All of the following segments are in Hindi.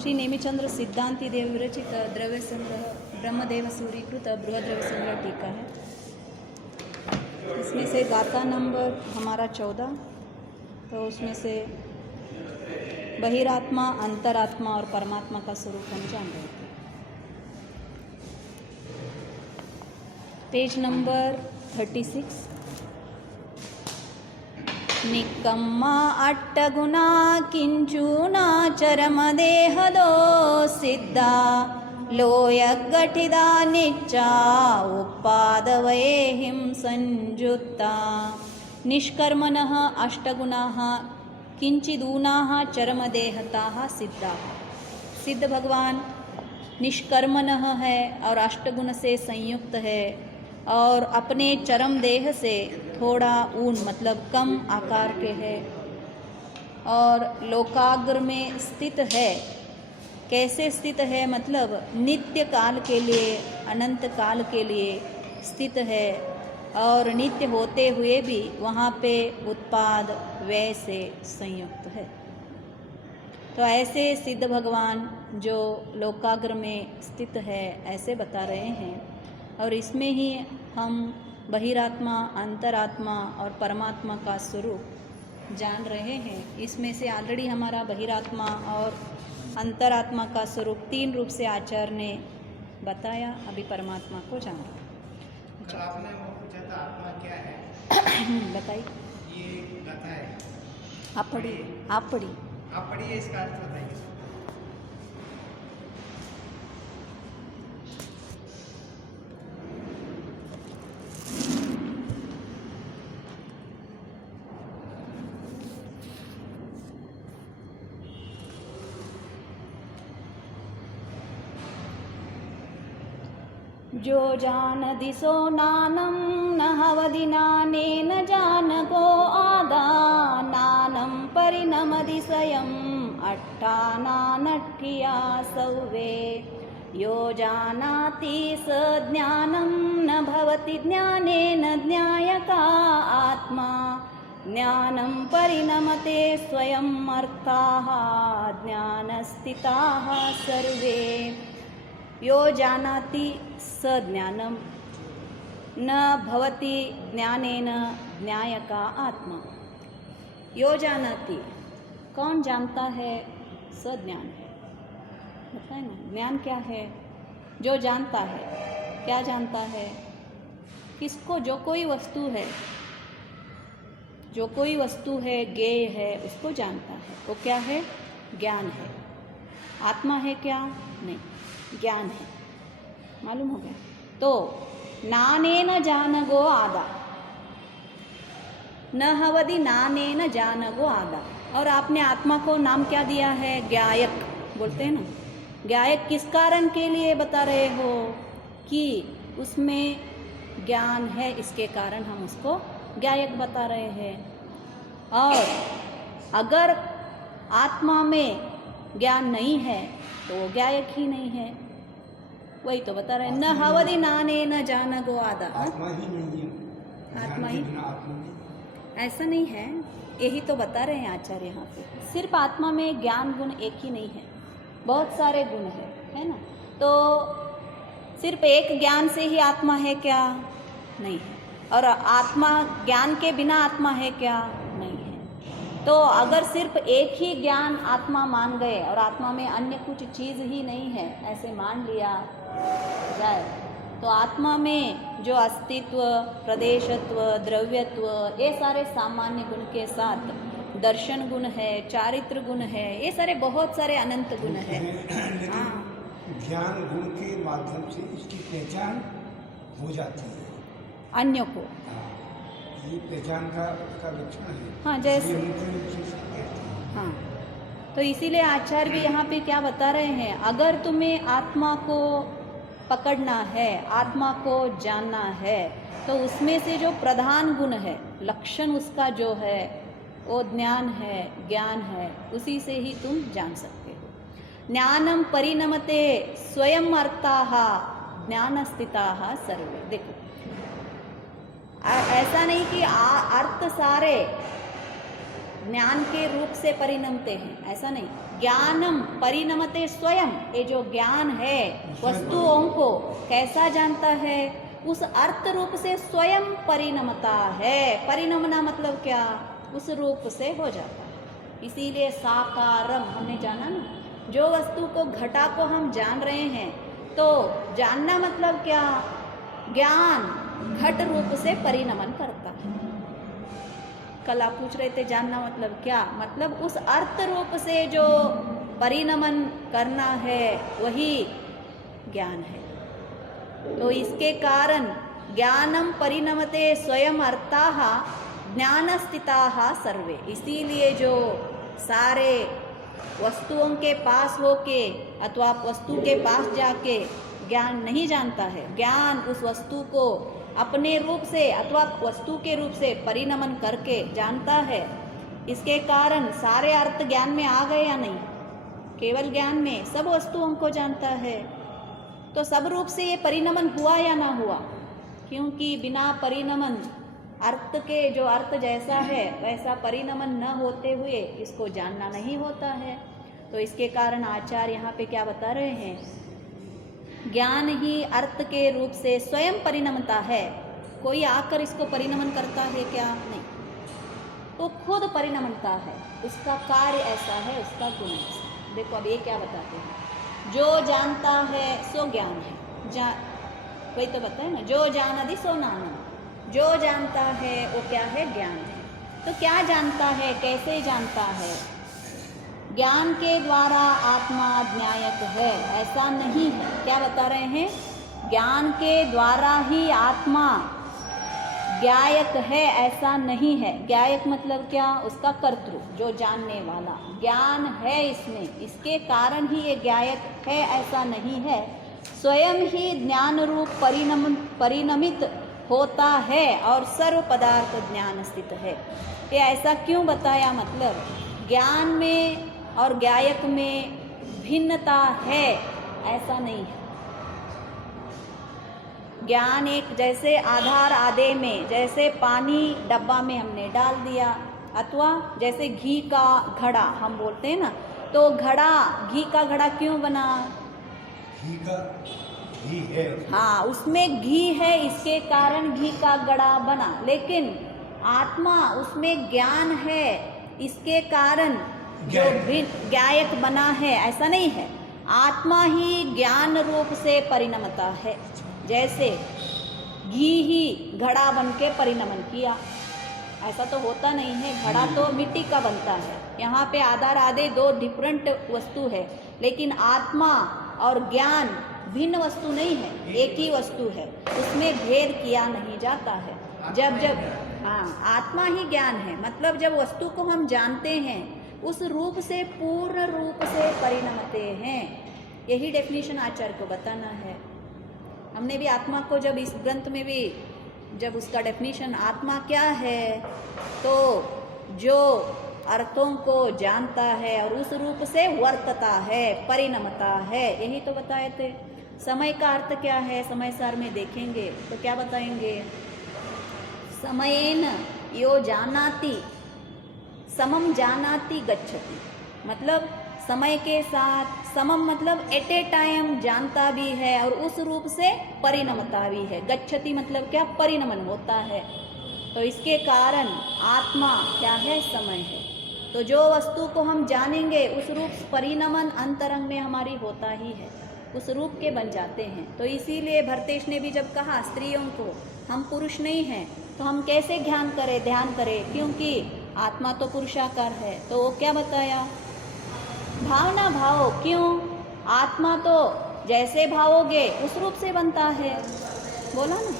श्री नेमिचंद्र सिद्धांति देव विरचित द्रव्य संग्रह ब्रह्मदेव सूरीकृत बृहद्रव्य संग्रह टीका है। इसमें से गाथा नंबर हमारा 14, तो उसमें से बहिरात्मा, अंतरात्मा और परमात्मा का स्वरूप हम जान रहे थे। Page number 36। निकम्मा अट्टगुणा किंचुना चरमदेहदो सिद्धा लोयगठिदा निच्चा उपादवयेहिं संयुक्ता निष्कर्मणः अष्टगुणाः किंचिदूनाः चरमदेहताः सिद्धाः। सिद्ध भगवान निष्कर्मणः है और अष्टगुण से संयुक्त है और अपने चरम देह से थोड़ा ऊन मतलब कम आकार के है और लोकाग्र में स्थित है। कैसे स्थित है मतलब नित्य काल के लिए, अनंत काल के लिए स्थित है और नित्य होते हुए भी वहाँ पे उत्पाद व्यय से संयुक्त है। तो ऐसे सिद्ध भगवान जो लोकाग्र में स्थित है ऐसे बता रहे हैं। और इसमें ही हम बहिरात्मा, अंतरात्मा और परमात्मा का स्वरूप जान रहे हैं। इसमें से ऑलरेडी हमारा बहिरात्मा और अंतरात्मा का स्वरूप 3 रूप से आचार्य ने बताया। अभी परमात्मा को जान रहे हैं। आपने वो पूछा था आत्मा क्या है? बताइए। ये कथा है। आप पढ़िए इसका अर्थ बताइए। जो जान दिशो नानम न हवदि नानेन जान गो आदा नानम परिणमदिशयम् अट्ठानानठ्ठिया सौवे यो जानाति स ज्ञानं न भवति ज्ञानेन ज्ञायका आत्मा ज्ञानं परिणमते स्वयं अर्थाः ज्ञानस्थिताः सर्वे। यो जानाति स ज्ञानम न भवति ज्ञानेन ज्ञायका आत्मा। यो जानाति कौन जानता है? स ज्ञान है। बताए ना, ज्ञान क्या है? जो जानता है। क्या जानता है? किसको? जो कोई वस्तु है, जो कोई वस्तु है, ज्ञेय है, उसको जानता है। वो क्या है? ज्ञान है। आत्मा है क्या? नहीं, ज्ञान है। मालूम हो गया? तो नानेन जानगो आदा, न हवदि नानेन जानगो आदा। और आपने आत्मा को नाम क्या दिया है? ज्ञायक बोलते हैं ना। ज्ञायक किस कारण के लिए बता रहे हो? कि उसमें ज्ञान है, इसके कारण हम उसको ज्ञायक बता रहे हैं। और अगर आत्मा में ज्ञान नहीं है तो वो ज्ञायक ही नहीं है। वही तो बता रहे हैं, न हवदि नाने न जान गो आदा। आत्मा ही नहीं है। आत्मा ही आत्मा ऐसा नहीं है, यही तो बता रहे हैं आचार्य यहाँ पे। सिर्फ आत्मा में ज्ञान गुण एक ही नहीं है, बहुत सारे गुण है ना। तो सिर्फ एक ज्ञान से ही आत्मा है क्या? नहीं है। और आत्मा ज्ञान के बिना आत्मा है क्या? नहीं है। तो अगर सिर्फ एक ही ज्ञान आत्मा मान गए और आत्मा में अन्य कुछ चीज़ ही नहीं है ऐसे मान लिया जाए, तो आत्मा में जो अस्तित्व, प्रदेशत्व, द्रव्यत्व, ये सारे सामान्य गुण के साथ दर्शन गुण है, चारित्र गुण है, ये सारे बहुत सारे अनंत गुण है। हाँ, ज्ञान गुण के माध्यम से इसकी पहचान हो जाती है अन्यों को। ये पहचान का लक्षण है। हाँ, जैसे हाँ, तो इसीलिए आचार्य भी यहाँ पे क्या बता रहे हैं? अगर तुम्हें आत्मा को पकड़ना है, आत्मा को जानना है, तो उसमें से जो प्रधान गुण है, लक्षण उसका जो है वो ज्ञान है, ज्ञान है, उसी से ही तुम जान सकते हो। ज्ञानम परिणमते स्वयं अर्थाः ज्ञानस्थिताः सर्वे। देखो, ऐसा नहीं कि अर्थ सारे ज्ञान के रूप से परिणमते हैं, ऐसा नहीं। ज्ञानम परिणमते स्वयं, ये जो ज्ञान है वस्तुओं को कैसा जानता है, उस अर्थ रूप से स्वयं परिणमता है। परिणमना मतलब क्या, उस रूप से हो जाता है। इसीलिए साकारम हमने जाना ना, जो वस्तु को घटा को हम जान रहे हैं, तो जानना मतलब क्या, ज्ञान घट रूप से परिणमन करता है। कल आप पूछ रहे थे जानना मतलब क्या, मतलब उस अर्थ रूप से जो परिणमन करना है वही ज्ञान है। तो इसके कारण ज्ञानम परिणमते स्वयं अर्थाः ज्ञानस्थिताः सर्वे, इसीलिए जो सारे वस्तुओं के पास होके अथवा वस्तु के पास जाके ज्ञान नहीं जानता है, ज्ञान उस वस्तु को अपने रूप से अथवा वस्तु के रूप से परिणमन करके जानता है। इसके कारण सारे अर्थ ज्ञान में आ गए या नहीं, केवल ज्ञान में सब वस्तुओं को जानता है। तो सब रूप से ये परिणमन हुआ या ना हुआ, क्योंकि बिना परिणमन अर्थ के जो अर्थ जैसा है वैसा परिणमन न होते हुए इसको जानना नहीं होता है। तो इसके कारण आचार्य यहाँ पे क्या बता रहे हैं, ज्ञान ही अर्थ के रूप से स्वयं परिणमता है। कोई आकर इसको परिणमन करता है क्या, नहीं, तो खुद परिणमता है, उसका कार्य ऐसा है, उसका गुण ऐसा। देखो अब ये क्या बताते हैं, जो जानता है सो ज्ञान है, वही तो बताए ना, जो जानदि सो नानम, जो जानता है वो क्या है, ज्ञान है। तो क्या जानता है, कैसे जानता है, ज्ञान के द्वारा आत्मा ज्ञायक है ऐसा नहीं है। क्या बता रहे हैं, ज्ञान के द्वारा ही आत्मा ज्ञायक है ऐसा नहीं है। ज्ञायक मतलब क्या, उसका कर्तृ, जो जानने वाला, ज्ञान है इसमें, इसके कारण ही ये ज्ञायक है ऐसा नहीं है। स्वयं ही ज्ञान रूप परिणमित होता है और सर्व पदार्थ ज्ञान स्थित है। ये ऐसा क्यों बताया, मतलब ज्ञान में और ज्ञायक में भिन्नता है ऐसा नहीं है। ज्ञान एक जैसे आधार आधे में, जैसे पानी डब्बा में हमने डाल दिया, अथवा जैसे घी का घड़ा हम बोलते हैं ना, तो घड़ा, घी का घड़ा क्यों बना, घी है, हाँ उसमें घी है इसके कारण घी का घड़ा बना। लेकिन आत्मा उसमें ज्ञान है इसके कारण जो ज्ञायक बना है ऐसा नहीं है। आत्मा ही ज्ञान रूप से परिणमता है, जैसे घी ही घड़ा बन के परिणमन किया, ऐसा तो होता नहीं है। घड़ा तो मिट्टी का बनता है, यहाँ पे आधार आधे दो डिफरेंट वस्तु है, लेकिन आत्मा और ज्ञान भिन्न वस्तु नहीं है, एक ही वस्तु है, उसमें भेद किया नहीं जाता है। जब हाँ आत्मा ही ज्ञान है, मतलब जब वस्तु को हम जानते हैं उस रूप से पूर्ण रूप से परिणमते हैं। यही डेफिनेशन आचार्य को बताना है। हमने भी आत्मा को जब इस ग्रंथ में भी जब उसका डेफिनेशन आत्मा क्या है, तो जो अर्थों को जानता है और उस रूप से वर्तता है, परिणमता है, यही तो बताए थे। समय का अर्थ क्या है, समय सार में देखेंगे तो क्या बताएंगे, समयेन यो जानाति समम जानाति गच्छति, मतलब समय के साथ समम मतलब एट ए टाइम जानता भी है और उस रूप से परिणमता भी है। गच्छति मतलब क्या, परिणमन होता है। तो इसके कारण आत्मा क्या है, समय है। तो जो वस्तु को हम जानेंगे उस रूप परिणमन अंतरंग में हमारी होता ही है, उस रूप के बन जाते हैं। तो इसीलिए भरतेश ने भी जब कहा स्त्रियों को हम पुरुष नहीं हैं तो हम कैसे ध्यान करें, क्योंकि आत्मा तो पुरुषाकार है। तो वो क्या बताया, भावना भावो, क्यों, आत्मा तो जैसे भावोगे उस रूप से बनता है, बोला ना।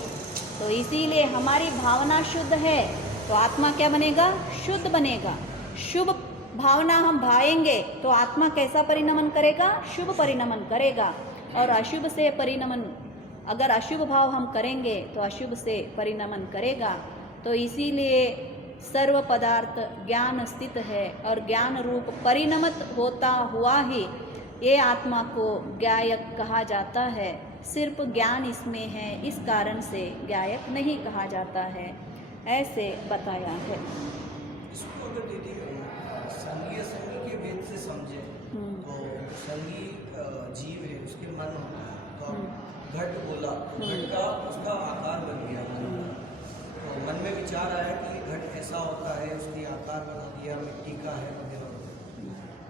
तो इसीलिए हमारी भावना शुद्ध है तो आत्मा क्या बनेगा, शुद्ध बनेगा। शुभ भावना हम भाएंगे तो आत्मा कैसा परिणमन करेगा, शुभ परिणमन करेगा। और अशुभ से परिणमन, अगर अशुभ भाव हम करेंगे तो अशुभ से परिणमन करेगा। तो इसीलिए सर्व पदार्थ ज्ञान स्थित है और ज्ञान रूप परिणमत होता हुआ ही ये आत्मा को ज्ञायक कहा जाता है। सिर्फ ज्ञान इसमें है, इस कारण से ज्ञायक नहीं कहा जाता है, ऐसे बताया है। इसको अगर दीदी संघीय के भेद से समझे घट बोला, घट का उसका आकार बन गया मन का। तो मन में विचार आया कि घट ऐसा होता है, उसकी आकार बना दिया, मिट्टी का है वगैरह वगैरह।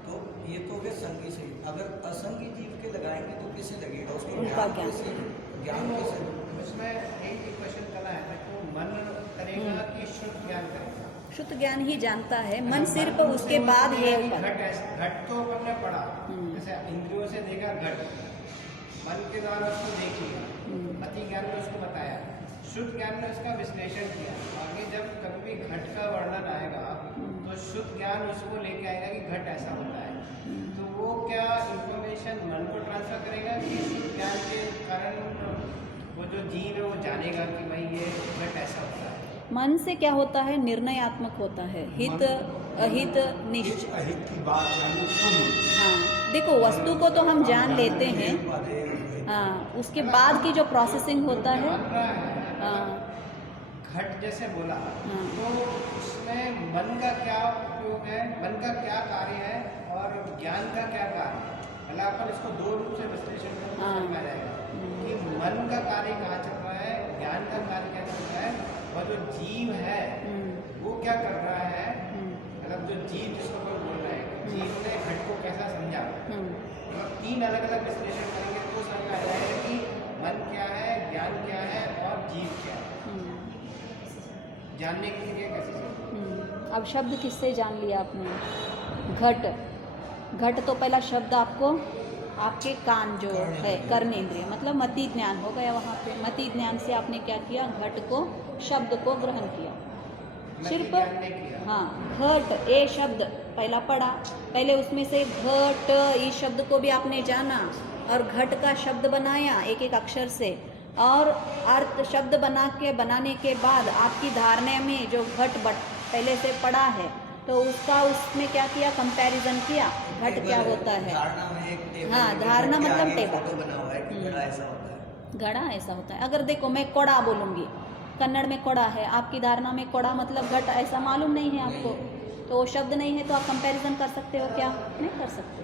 तो ये तो हो गया संगी से। अगर असंगी जीव के लगाएंगे तो कैसे लगेगा उसको? उनका ज्ञान कैसे, ज्ञान कैसे? उसमें एक क्वेश्चन करना है तो मन करेगा कि शुद्ध ज्ञान करेगा? शुद्ध ज्ञान ही जानता है, मन सिर्फ उसके बाद है ऊपर। घट तो अपन ने पढ़ा, जैसे इंद्रियों से देखा घट, मन के द्वारा उसको देख लिया, मति ज्ञान ने उसको बताया, शुद्ध ज्ञान ने उसका विश्लेषण किया। आगे जब कभी भी घट का वर्णन आएगा तो शुद्ध ज्ञान उसको लेके आएगा कि घट ऐसा होता है। तो वो क्या इंफॉर्मेशन मन को ट्रांसफर करेगा कि शुद्ध ज्ञान के कारण वो जो जीव है वो जानेगा कि भाई ये घट ऐसा होता है? मन से क्या होता है, निर्णयात्मक होता है, हित अहित निश्चय। अहित की बात जानो तुम। हाँ, देखो वस्तु को तो हम जान लेते हैं, हाँ, उसके बाद की जो प्रोसेसिंग होता है, मान रहा है हाँ, घट जैसे बोला हाँ। तो उसमें मन का क्या उपयोग है, मन का क्या कार्य है और ज्ञान का क्या कार्य है? पहले अपन इसको दो रूप से विश्लेषण करें तो हाँ। समझ में आ जाएगा कि मन का कार्य कहाँ चल रहा है, ज्ञान का कार्य क्या चल रहा है, और जो जीव है वो क्या कर रहा है। मतलब जो जीव जिसको कोई बोल रहा है, जीव ने घट को कैसा समझा, मतलब तीन अलग अलग विश्लेषण करेंगे तो समझ में आ जाएगा कि मन क्या है, ज्ञान क्या है और जीव क्या है। जानने के लिए कैसे समझें? अब शब्द किससे जान लिया आपने? घट। घट तो पहला शब्द आपको आपके कान जो है कर्मेंद्रिय, मतलब मति ज्ञान हो गया वहाँ पे। मति ज्ञान से आपने क्या किया, घट को, शब्द को ग्रहण किया। सिर्फ हाँ, घट ए शब्द पहला पढ़ा, पहले उसमें से घट इस शब्द को भी आपने जाना और घट का शब्द बनाया एक एक अक्षर से, और अर्थ शब्द बनाने के बाद आपकी धारणा में जो घट पहले से पढ़ा है तो उसका उसमें क्या किया, कंपैरिजन किया, घट क्या होता है। धारणा में एक टेबल, हाँ, धारणा मतलब टेबल, फोटो बना हुआ है कि घड़ा ऐसा होता है। घड़ा ऐसा होता है। अगर देखो मैं कोड़ा बोलूँगी, कन्नड़ में कोड़ा है, आपकी धारणा में कोड़ा मतलब घट ऐसा मालूम नहीं है आपको, तो वो शब्द नहीं है तो आप कंपैरिजन कर सकते हो क्या? नहीं कर सकते।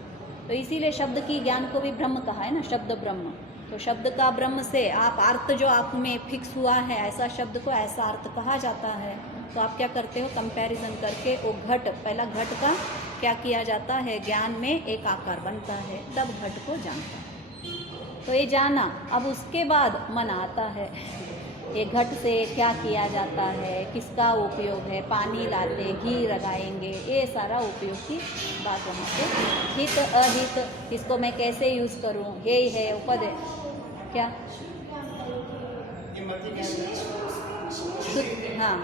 तो इसीलिए शब्द की ज्ञान को भी ब्रह्म कहा है ना, शब्द ब्रह्म। तो शब्द का ब्रह्म से आप अर्थ जो आप में फिक्स हुआ है, ऐसा शब्द को ऐसा अर्थ कहा जाता है। तो आप क्या करते हो, कंपैरिजन करके वो घट, पहला घट का क्या किया जाता है, ज्ञान में एक आकार बनता है, तब घट को जानता है। तो ये जाना, अब उसके बाद मन आता है, ये घट से क्या किया जाता है, किसका उपयोग है, पानी लाते, घी लगाएंगे, ये सारा उपयोग की बात वहाँ पे। हित अहित, इसको मैं कैसे यूज़ करूँ, ये ही है उपद है क्या, हाँ।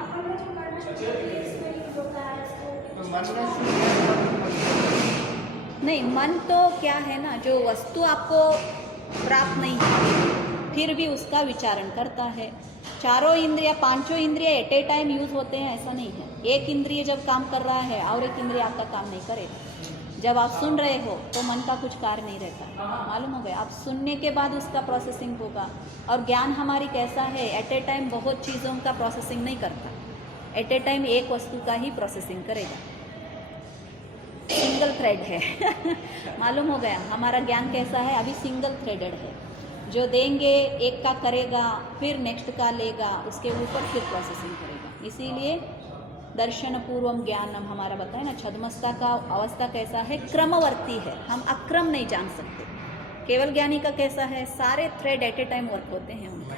तो मन में नहीं, मन तो क्या है ना, जो वस्तु आपको प्राप्त नहीं है फिर भी उसका विचारण करता है। चारों इंद्रिया, पांचों इंद्रिया एट ए टाइम यूज होते हैं ऐसा नहीं है। एक इंद्रिय जब काम कर रहा है और एक इंद्रिय आपका काम नहीं करेगा। जब आप सुन रहे हो तो मन का कुछ कार्य नहीं रहता, मालूम हो गया। आप सुनने के बाद उसका प्रोसेसिंग होगा। और ज्ञान हमारी कैसा है, एट ए टाइम बहुत चीज़ों का प्रोसेसिंग नहीं करता, एट ए टाइम एक वस्तु का ही प्रोसेसिंग करेगा, सिंगल थ्रेड है मालूम हो गया। हमारा ज्ञान कैसा है, अभी सिंगल थ्रेडेड है। जो देंगे एक का करेगा, फिर नेक्स्ट का लेगा, उसके ऊपर फिर प्रोसेसिंग करेगा। इसीलिए दर्शन पूर्वम ज्ञानम हमारा बताए ना, छद्मस्ता का अवस्था कैसा है, क्रमवर्ती है, हम अक्रम नहीं जान सकते। केवल ज्ञानी का कैसा है, सारे thread at a time work होते हैं उनके,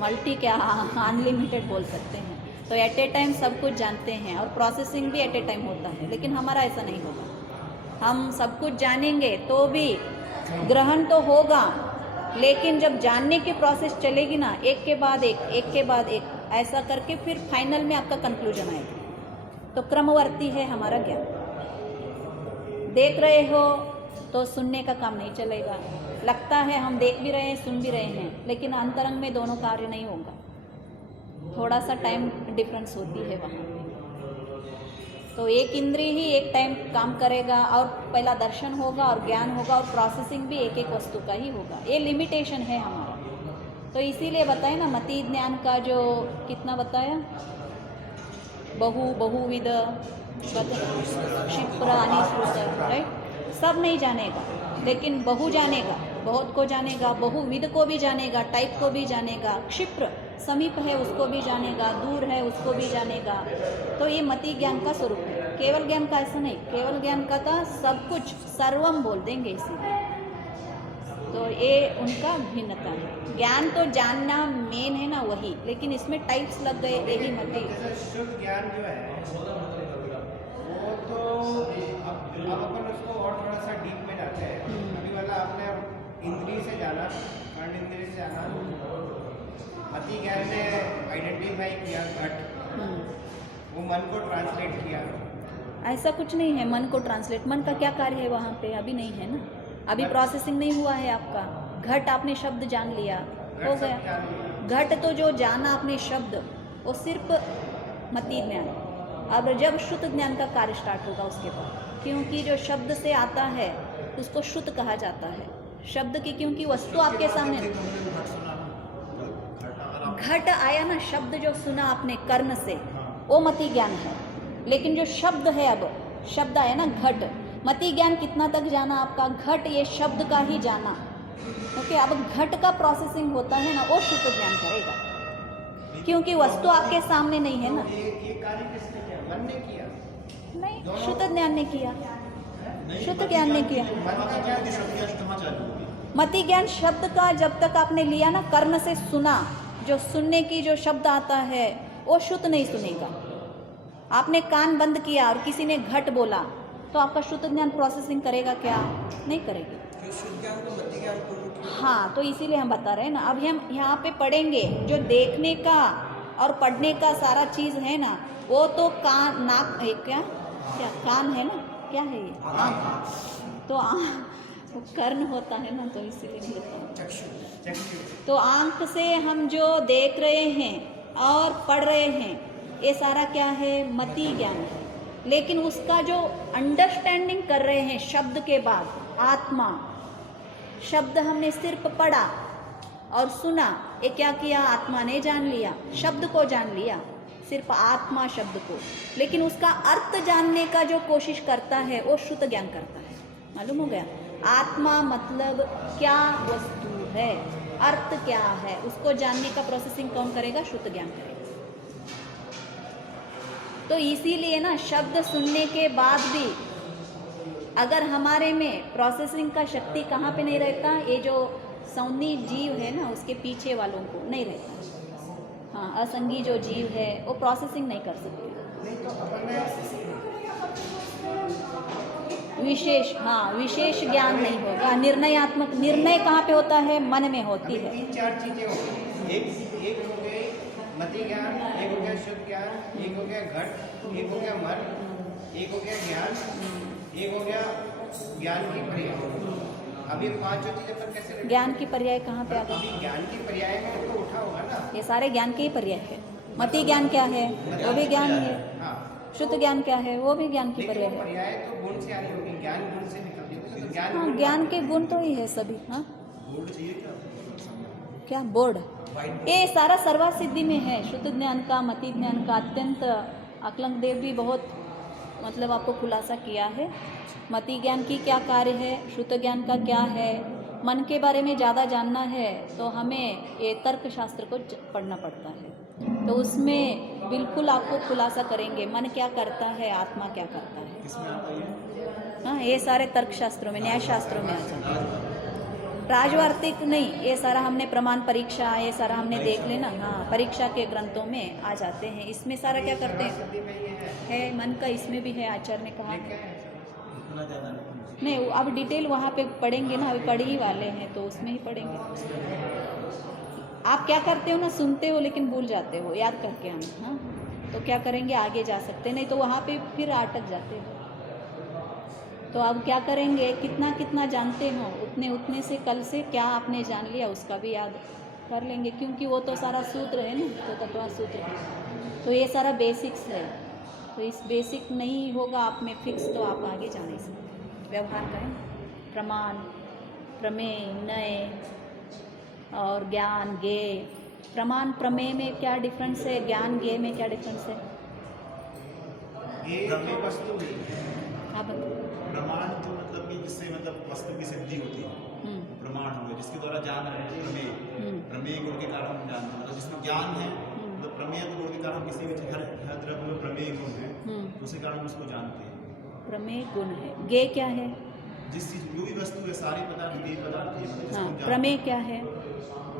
मल्टी क्या अनलिमिटेड बोल सकते हैं। तो एट ए टाइम सब कुछ जानते हैं और प्रोसेसिंग भी एट ए टाइम होता है। लेकिन हमारा ऐसा नहीं होगा, हम सब कुछ जानेंगे तो भी ग्रहण तो होगा, लेकिन जब जानने की प्रोसेस चलेगी ना, एक के बाद एक के बाद एक, ऐसा करके फिर फाइनल में आपका कंक्लूजन आएगा। तो क्रमवर्ती है हमारा ज्ञान। देख रहे हो तो सुनने का काम नहीं चलेगा, लगता है हम देख भी रहे हैं सुन भी रहे हैं, लेकिन अंतरंग में दोनों कार्य नहीं होगा, थोड़ा सा टाइम डिफरेंस होती है वहाँ पे। तो एक इंद्रिय ही एक टाइम काम करेगा और पहला दर्शन होगा और ज्ञान होगा और प्रोसेसिंग भी एक एक वस्तु का ही होगा। ये लिमिटेशन है हमारा। तो इसीलिए बताया ना, मति ज्ञान का जो कितना बताया, बहुविध क्षिप्र अनिश्रुत, राइट, सब नहीं जानेगा। लेकिन बहु जानेगा, बहुत को जानेगा, बहुविध को भी जानेगा, टाइप को भी जानेगा, क्षिप्र समीप है उसको भी जानेगा, दूर है उसको भी जानेगा। तो ये मति ज्ञान का स्वरूप है। केवल ज्ञान का ऐसा नहीं, केवल ज्ञान का था सब कुछ सर्वम बोल देंगे इसीलिए। तो ये उनका भिन्नता है। ज्ञान तो जानना मेन है ना वही, लेकिन इसमें टाइप्स लग गए यही मति। जैसे शुद्ध ज्ञान जो है वो तो अब अपन उसको और थोड़ा सा डीप में जाते हैं। अभी वाला आपने इंद्रिय से जाना, कर्ण इंद्रिय से जाना, मति ज्ञान ने आइडेंटिफाई किया घट, वो मन को ट्रांसलेट किया। ऐसा कुछ नहीं है मन को ट्रांसलेट, मन का क्या कार्य है वहाँ पे, अभी नहीं है ना, अभी प्रोसेसिंग नहीं हुआ है आपका। घट आपने शब्द जान लिया, हो गया। घट तो जो जाना आपने शब्द वो सिर्फ मति ज्ञान। अब जब शुद्ध ज्ञान का कार्य स्टार्ट होगा उसके बाद, क्योंकि जो शब्द से आता है उसको शुद्ध कहा जाता है शब्द की, क्योंकि वस्तु आपके सामने। घट आया ना, शब्द जो सुना आपने कर्ण से वो मति ज्ञान है, लेकिन जो शब्द है, अब शब्द आया ना घट, मति ज्ञान कितना तक जाना आपका, घट ये शब्द का ही जाना। ओके, अब घट का प्रोसेसिंग होता है ना, वो शुद्ध ज्ञान करेगा, क्योंकि वस्तु आपके सामने नहीं है ना। ये कार्य किसने किया? मन ने किया? नहीं, शुद्ध ज्ञान ने किया, शुद्ध ज्ञान ने किया। मति ज्ञान शब्द का जब तक आपने लिया ना, कर्ण से सुना, जो सुनने की जो शब्द आता है वो शुद्ध नहीं सुनेगा। आपने कान बंद किया और किसी ने घट बोला तो आपका शुद्ध ज्ञान प्रोसेसिंग करेगा क्या? नहीं करेगी। हाँ, तो इसीलिए हम बता रहे हैं ना, अभी हम यहाँ पे पढ़ेंगे जो देखने का और पढ़ने का सारा चीज़ है ना, वो तो कान नाक क्या क्या कान है ना, क्या है ये आँख, तो वो कर्ण होता है ना, तो इसीलिए बोलता हूँ। तो आँख से हम जो देख रहे हैं और पढ़ रहे हैं ये सारा क्या है? मति ज्ञान है। लेकिन उसका जो अंडरस्टैंडिंग कर रहे हैं शब्द के बाद, आत्मा शब्द हमने सिर्फ पढ़ा और सुना, ये क्या किया? आत्मा ने जान लिया, शब्द को जान लिया, सिर्फ आत्मा शब्द को, लेकिन उसका अर्थ जानने का जो कोशिश करता है वो शुद्ध ज्ञान करता है। मालूम हो गया? आत्मा मतलब क्या वस्तु है, अर्थ क्या है, उसको जानने का प्रोसेसिंग कौन करेगा? शुद्ध ज्ञान करेगा। तो इसीलिए ना शब्द सुनने के बाद भी अगर हमारे में प्रोसेसिंग का शक्ति कहाँ पे नहीं रहता, ये जो सौंदी जीव है ना उसके पीछे वालों को नहीं रहता। हाँ, असंगी जो जीव है वो प्रोसेसिंग नहीं कर सकते। विशेष, हाँ, विशेष ज्ञान नहीं होगा। निर्णयात्मक निर्णय कहाँ पे होता है? मन में होती है। 3-4 चीजें होती हैं। एक हो गई मति ज्ञान, एक हो गया शुद्ध ज्ञान, एक हो गया घट, एक हो गया मन, एक हो गया ज्ञान, एक हो गया ज्ञान की पर्याय। अभी 5 चीजें पर कैसे? ज्ञान की पर्याय कहाँ पे आ गई? ज्ञान की पर्याय में तो उठा होगा ना, ये सारे ज्ञान के ही पर्याय है। मति ज्ञान क्या है? वो भी ज्ञान है। शुद्ध ज्ञान क्या है? वो भी ज्ञान की पर्याय है। पर्याय तो गुण से आ रही होगी, ज्ञान गुण से निकलती है, तो ज्ञान हाँ, ज्ञान के गुण तो ही है सभी। हाँ, क्या बोर्ड? ये सारा सर्वा सिद्धि में है। शुद्ध ज्ञान का, मति ज्ञान का अत्यंत अकलंक देव भी बहुत मतलब आपको खुलासा किया है। मति ज्ञान की क्या कार्य है, शुद्ध ज्ञान का क्या है। मन के बारे में ज़्यादा जानना है तो हमें ये तर्क शास्त्र को पढ़ना पड़ता है, तो उसमें बिल्कुल आपको खुलासा करेंगे मन क्या करता है, आत्मा क्या करता है। किसमें आता है? हाँ, ये सारे तर्क शास्त्रों में, न्याय शास्त्रों में आ जाता है। राजवार्तिक नहीं, ये सारा हमने प्रमाण परीक्षा, ये सारा हमने देख लेना। हाँ, परीक्षा के ग्रंथों में आ जाते हैं। इसमें सारा क्या करते हैं है मन का, इसमें भी है। आचार्य ने कहा नहीं, अब डिटेल वहाँ पे पढ़ेंगे ना, अभी पढ़ ही वाले हैं तो उसमें ही पढ़ेंगे। आप क्या करते हो ना, सुनते हो लेकिन भूल जाते हो, याद करके हम। हाँ, तो क्या करेंगे, आगे जा सकते नहीं तो वहाँ पे फिर अटक जाते हो। तो अब क्या करेंगे, कितना कितना जानते हो उतने उतने से कल से क्या आपने जान लिया उसका भी याद कर लेंगे, क्योंकि वो तो सारा सूत्र है ना, तो तत्व सूत्र, तो ये सारा बेसिक्स है। तो इस बेसिक नहीं होगा आप में फिक्स तो आप आगे जा नहीं सकते। व्यवहार करें, प्रमाण, प्रमेय, नय और ज्ञान, ज्ञेय। प्रमाण प्रमेय में क्या डिफरेंस है, ज्ञान ज्ञेय में क्या डिफरेंस है? ये वस्तु हाँ, बताओ। प्रमाण जो मतलब कि जिससे मतलब वस्तु की सिद्धि प्रमाण हुए, जिसके द्वारा जान रहे हैं प्रमेय, प्रमेय गुण के कारण हम जानते हैं, मतलब जिसमें ज्ञान है, मतलब प्रमेय गुण के कारण किसी भी हर द्रव्य में प्रमेय गुण है, तो उसी कारण हम उसको जानते हैं। प्रमेय गुण है। गे क्या है? जिस चीज जो भी वस्तु है, सारी पदार्थ देह पदार्थ है, मतलब जिसको हाँ, हम जानते प्रमेय हैं। क्या है?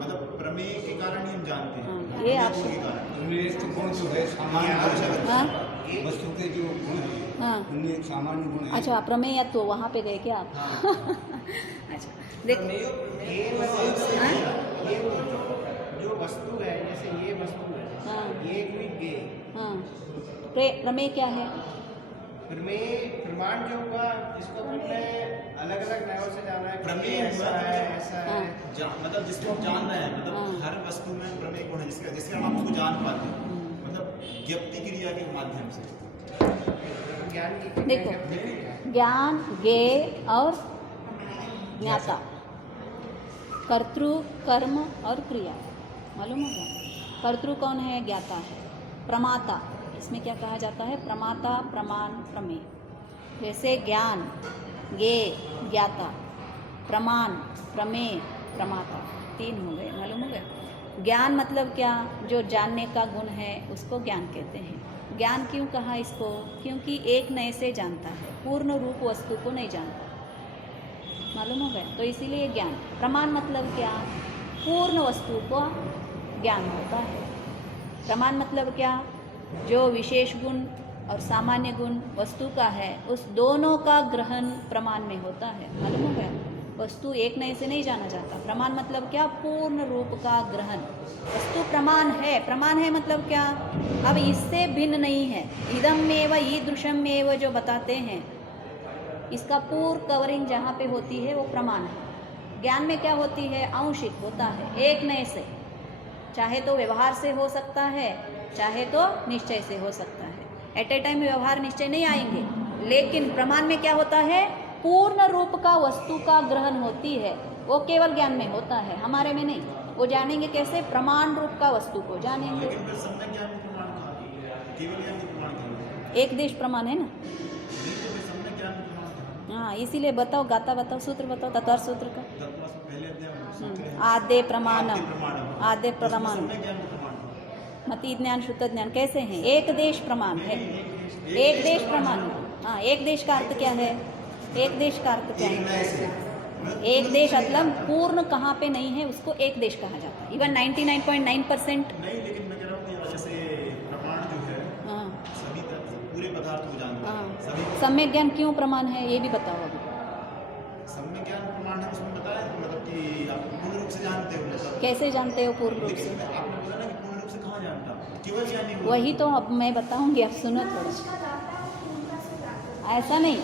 मतलब प्रमेय के कारण ही हम जानते हैं, हाँ, ये प्रमेय आप- गुण के कारण। उनमें एक गुण जो है सामान्य गुण हाँ है, वस्तु के जो गुण है हाँ। उनमें एक सामान्य गुण है। अच्छा, प्रमेय तो वहाँ पे गए क्या आप? अच्छा देख, ये मतलब हाँ? ये जो वस्तु है, जैसे ये वस्तु है, हाँ। ये कोई गे, हाँ, प्रमेय क्या है? प्रमाण जो हुआ जिसको हमने अलग अलग नामों से जाना है, प्रमेय ऐसा हुआ, है, ऐसा है। मतलब जिसको हम जान रहे हैं, मतलब हाँ। हर वस्तु में प्रमेय गुण है, जिसके हम उसको जान पाते हैं, मतलब ज्ञप्ति क्रिया के माध्यम से। ज्ञान की देखो, ज्ञप्ति क्रिया है। ज्ञान, ज्ञेय और ज्ञाता, कर्तृ, कर्म और क्रिया, मालूम होगा? कर्तृ कौन है? ज्ञाता है। प्रमाता, इसमें क्या कहा जाता है? प्रमाता, प्रमाण, प्रमेय। जैसे ज्ञान, ज्ञेय, ज्ञाता, प्रमाण, प्रमेय, प्रमाता, 3 हो गए, मालूम हो गए? ज्ञान मतलब क्या? जो जानने का गुण है उसको ज्ञान कहते हैं। ज्ञान क्यों कहा इसको? क्योंकि एक नए से जानता है, पूर्ण रूप वस्तु को नहीं जानता, मालूम हो गया? तो इसीलिए ज्ञान। प्रमाण मतलब क्या? पूर्ण वस्तु को ज्ञान होता है। प्रमाण मतलब क्या? जो विशेष गुण और सामान्य गुण वस्तु का है, उस दोनों का ग्रहण प्रमाण में होता है, मालूम हो गया? वस्तु एक नए से नहीं जाना जाता। प्रमाण मतलब क्या? पूर्ण रूप का ग्रहण। वस्तु प्रमाण है, प्रमाण है मतलब क्या? अब इससे भिन्न नहीं है। इदम में व ईदृशम में व जो बताते हैं, इसका पूर्ण कवरिंग जहाँ पे होती है वो प्रमाण है। ज्ञान में क्या होती है? आंशिक होता है, एक नए से, चाहे तो व्यवहार से हो सकता है, चाहे तो निश्चय से हो सकता है। एट ए टाइम व्यवहार निश्चय नहीं आएंगे, लेकिन प्रमाण में क्या होता है? पूर्ण रूप का वस्तु का ग्रहण होती है। वो केवल ज्ञान में होता है, हमारे में नहीं। वो जानेंगे कैसे? प्रमाण रूप का वस्तु को जानेंगे। लेकिन फिर सम्यक ज्ञान को प्रमाण कहा, केवल ज्ञान को प्रमाण कहा, एक देश प्रमाण है ना? नहीं तो फिर सम्यक ज्ञान को प्रमाण कहा। हाँ, इसीलिए बताओ, गाता बताओ, सूत्र बताओ, तत्वार्थ सूत्र का। तत्व से पहले अध्याय में सूत्र है। आद्य प्रमाणम, प्रमाणम, आद्य उसमें प्रमाण, सम्यक ज्ञान को प्रमाण कहा। मति ज्ञान, शुद्ध ज्ञान कैसे हैं? एक देश प्रमाण है, एक देश प्रमाण है। हाँ, एक देश का अर्थ क्या है? एक देश का अर्थ क्या एक है? नए से, एक देश मतलब पूर्ण कहाँ पे नहीं है उसको एक देश कहा जाता है। इवन 99.9%। नहीं, लेकिन मैं कह रहा हूँ कि जैसे प्रमाण जो है हाँ सभी पूरे पदार्थ को जानता है, हाँ, सभी सम्यक ज्ञान क्यों प्रमाण है ये भी बताओ अभी। सम्यक ज्ञान प्रमाण है, उसमें बताया मतलब कि आप पूर्ण रूप से जानते हो, मतलब कैसे जानते हो पूर्ण रूप लेकिन से? आपने बोला ना कि पूर्ण रूप से कहाँ जानता, केवल ज्ञानी हो। वही तो अब मैं बताऊंगी, आप सुनो थोड़ा। ऐसा नहीं,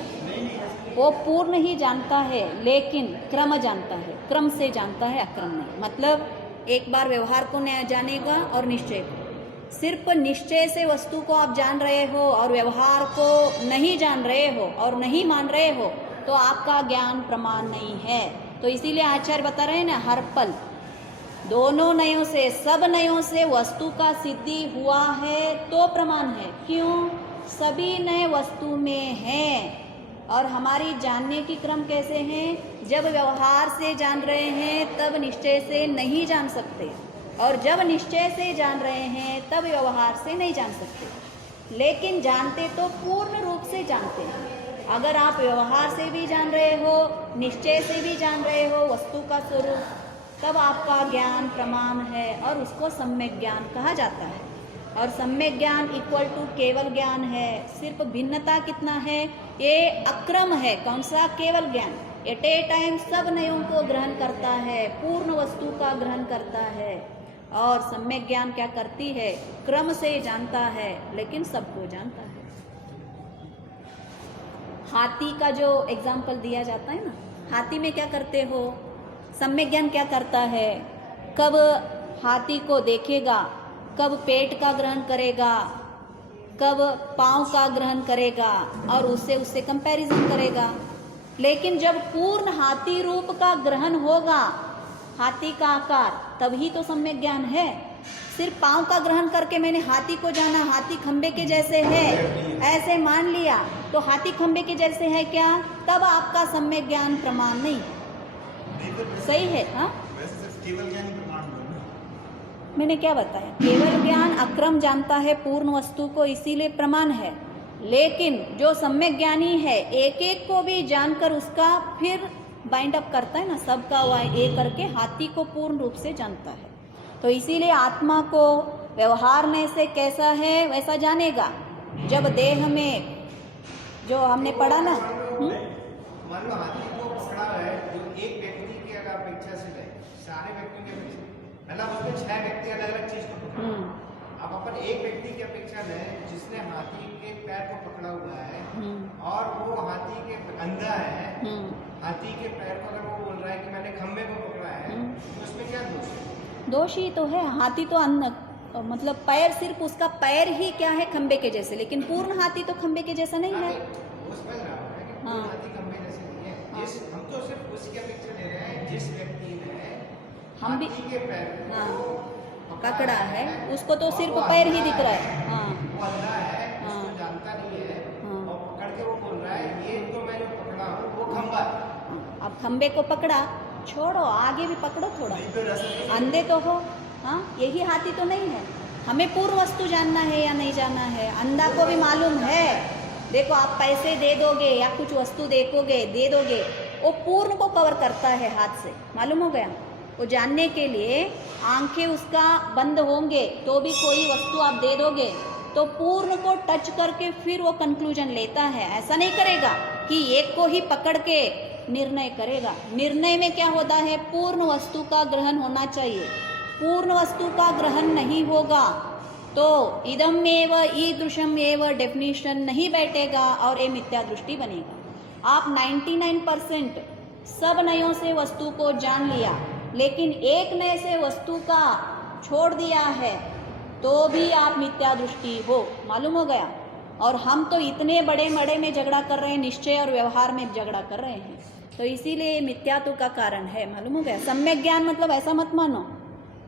वो पूर्ण ही जानता है, लेकिन क्रम जानता है, क्रम से जानता है, अक्रम नहीं। मतलब एक बार व्यवहार को जानेगा और निश्चय को। सिर्फ निश्चय से वस्तु को आप जान रहे हो और व्यवहार को नहीं जान रहे हो और नहीं मान रहे हो, तो आपका ज्ञान प्रमाण नहीं है। तो इसीलिए आचार्य बता रहे हैं ना, हर पल दोनों नयों से, सब नयों से वस्तु का सिद्धि हुआ है तो प्रमाण है। क्यों? सभी नए वस्तु में हैं। और हमारी जानने की क्रम कैसे हैं? जब व्यवहार से जान रहे हैं तब निश्चय से नहीं जान सकते, और जब निश्चय से जान रहे हैं तब व्यवहार से नहीं जान सकते। लेकिन जानते तो पूर्ण रूप से जानते हैं। अगर आप व्यवहार से भी जान रहे हो, निश्चय से भी जान रहे हो वस्तु का स्वरूप, तब आपका ज्ञान प्रमाण है और उसको सम्यक ज्ञान कहा जाता है। और सम्यक ज्ञान इक्वल टू केवल ज्ञान है। सिर्फ भिन्नता कितना है? ये अक्रम है। कौन सा? केवल ज्ञान। एट ए टाइम सब नयों को ग्रहण करता है, पूर्ण वस्तु का ग्रहण करता है। और सम्यक ज्ञान क्या करती है? क्रम से जानता है, लेकिन सबको जानता है। हाथी का जो एग्जाम्पल दिया जाता है ना, हाथी में क्या करते हो? सम्यक ज्ञान क्या करता है? कब हाथी को देखेगा, कब पेट का ग्रहण करेगा, कब पाँव का ग्रहण करेगा, और उससे कंपैरिजन करेगा। लेकिन जब पूर्ण हाथी रूप का ग्रहण होगा, हाथी का आकार, तभी तो सम्यक ज्ञान है। सिर्फ पाँव का ग्रहण करके मैंने हाथी को जाना, हाथी खंबे के जैसे है, ऐसे मान लिया, तो हाथी खंबे के जैसे है क्या? तब आपका सम्यक ज्ञान प्रमाण नहीं है। नहीं तो वैसे- सही है। हाँ, वैसे सिर्फ केवल ज्ञान ही प्रमाण हुआ ना। मैंने क्या बताया, केवल ज्ञान अक्रम जानता है पूर्ण वस्तु को, इसीलिए प्रमाण है। लेकिन जो सम्यक ज्ञानी है एक एक को भी जानकर उसका फिर बाइंड अप करता है ना, सबका वह एक करके हाथी को पूर्ण रूप से जानता है। तो इसीलिए आत्मा को व्यवहार में से कैसा है वैसा जानेगा। जब देह में जो हमने पढ़ा ना, मान लो हाथी को पकड़ा है जो एक व्यक्ति की अगर अपेक्षा से है, सारे व्यक्तियों की अपेक्षा, मतलब उसमें 6 व्यक्ति अलग अलग चीज को पकड़ा। अब अपन एक व्यक्ति की अपेक्षा लें जिसने हाथी के पैर को पकड़ा हुआ है और वो हाथी के अंधा है, हाथी के पैर को अगर वो बोल रहा है कि मैंने खम्भे को पकड़ा है, तो उसमें क्या दोष है? दोष ही तो है। हाथी तो मतलब पैर, सिर्फ उसका पैर ही क्या है खंबे के जैसे, लेकिन पूर्ण हाथी तो खंबे के जैसा नहीं है। वो समझ रहा है कि हाँ। हाथी खम्भे जैसे नहीं है। हम तो सिर्फ उसकी अपेक्षा ले रहे हैं जिस व्यक्ति ने हम भी हाथी के पैर को हाँ पकड़ा है, उसको तो और सिर्फ वो पैर ही अंधा दिख रहा है। हाँ वो अंधा है, हाँ। उसको जानता नहीं है हाँ। और पकड़ के वो बोल रहा है ये तो मैं जो पकड़ा हूँ वो खम्भा है। अब खंबे को पकड़ा, छोड़ो आगे भी पकड़ो थोड़ा, नहीं फिर ऐसा अंधे तो हो। हाँ, यही हाथी तो नहीं है। हमें पूर्ण वस्तु जानना है या नहीं जानना है। अंधा को भी मालूम है, देखो आप पैसे दे दोगे या कुछ वस्तु देखोगे दे दोगे, वो पूर्ण को कवर करता है हाथ से, मालूम हो गया। वो जानने के लिए आंखें उसका बंद होंगे तो भी कोई वस्तु आप दे दोगे तो पूर्ण को टच करके फिर वो कंक्लूजन लेता है। ऐसा नहीं करेगा कि एक को ही पकड़ के निर्णय करेगा। निर्णय में क्या होता है, पूर्ण वस्तु का ग्रहण होना चाहिए। पूर्ण वस्तु का ग्रहण नहीं होगा तो इदम एव ईदृशम एव डेफिनेशन नहीं बैठेगा और ये मिथ्या दृष्टि बनेगा। आप 99% सब नयों से वस्तु को जान लिया, लेकिन एक नए से वस्तु का छोड़ दिया है तो भी आप मिथ्या दृष्टि हो, मालूम हो गया। और हम तो इतने बड़े बड़े में झगड़ा कर रहे हैं, निश्चय और व्यवहार में झगड़ा कर रहे हैं, तो इसीलिए मिथ्यात्व का कारण है, मालूम हो गया। सम्यक ज्ञान मतलब ऐसा मत मानो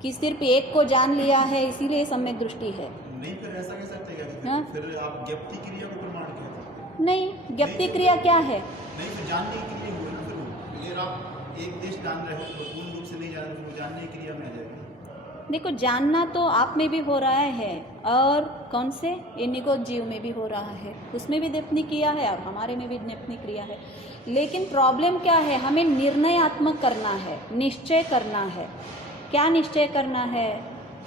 कि सिर्फ एक को जान लिया है इसीलिए सम्यक दृष्टि है। नहीं फिर ऐसा कैसे कहेगा हाँ? फिर आप ज्ञप्ति क्रिया को प्रमाण कहते हैं। नहीं, ज्ञप्ति क्रिया क्या है? नहीं फिर जानने की क्रिया हुई ना, फिर वो अगर आप एक देश जान रहे हो तो पूर्ण रूप से नहीं जान रहे, वो जानने की क्रिया में आ जाएगा। देखो, जानना तो आप में भी हो रहा है और कौन से ये निगोद जीव में भी हो रहा है, उसमें भी अपनी क्रिया है और हमारे में भी अपनी क्रिया है। लेकिन प्रॉब्लम क्या है, हमें निर्णयात्मक करना है, निश्चय करना है। क्या निश्चय करना है?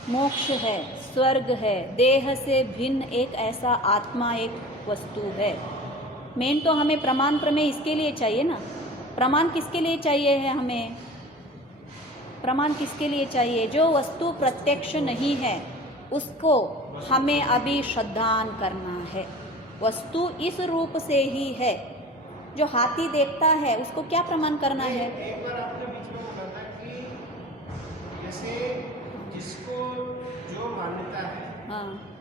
मोक्ष है, स्वर्ग है, देह से भिन्न एक ऐसा आत्मा, एक वस्तु है। मेन तो हमें प्रमाण प्रमेय इसके लिए चाहिए ना। प्रमाण किसके लिए चाहिए है हमें? प्रमाण किसके लिए चाहिए? जो वस्तु प्रत्यक्ष नहीं है उसको हमें अभी श्रद्धान करना है। वस्तु इस रूप से ही है। जो हाथी देखता है उसको क्या प्रमाण करना है? एक बार आपने बीच में बोला था कि जैसे जिसको जो मान्यता है हाँ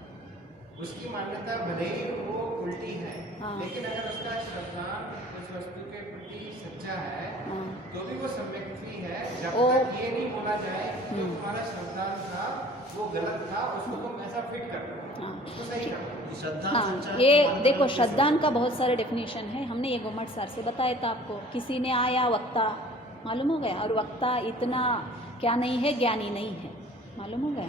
उसकी मान्यता भले ही वो उल्टी है, हाँ। लेकिन अगर उसका श्रद्धा उस वस्तु के प्रति सच्चा है हाँ तो भी वो सम्यक भी है। जब ओ। तक ये नहीं बोला जाए कि तुम्हारा श्रद्धा था वो गलत था, उसको तुम ऐसा फिट कर दो, हाँ। उसको सही कर दो। श्रद्धा हाँ, सच्चा ये प्रमाण देखो कैसे- श्रद्धान का बहुत सारे डेफिनेशन है। हमने ये गोमट सर से बताया था आपको। किसी ने आया वक्ता, मालूम हो गया, और वक्ता इतना क्या नहीं है, ज्ञानी नहीं है, मालूम हो गया।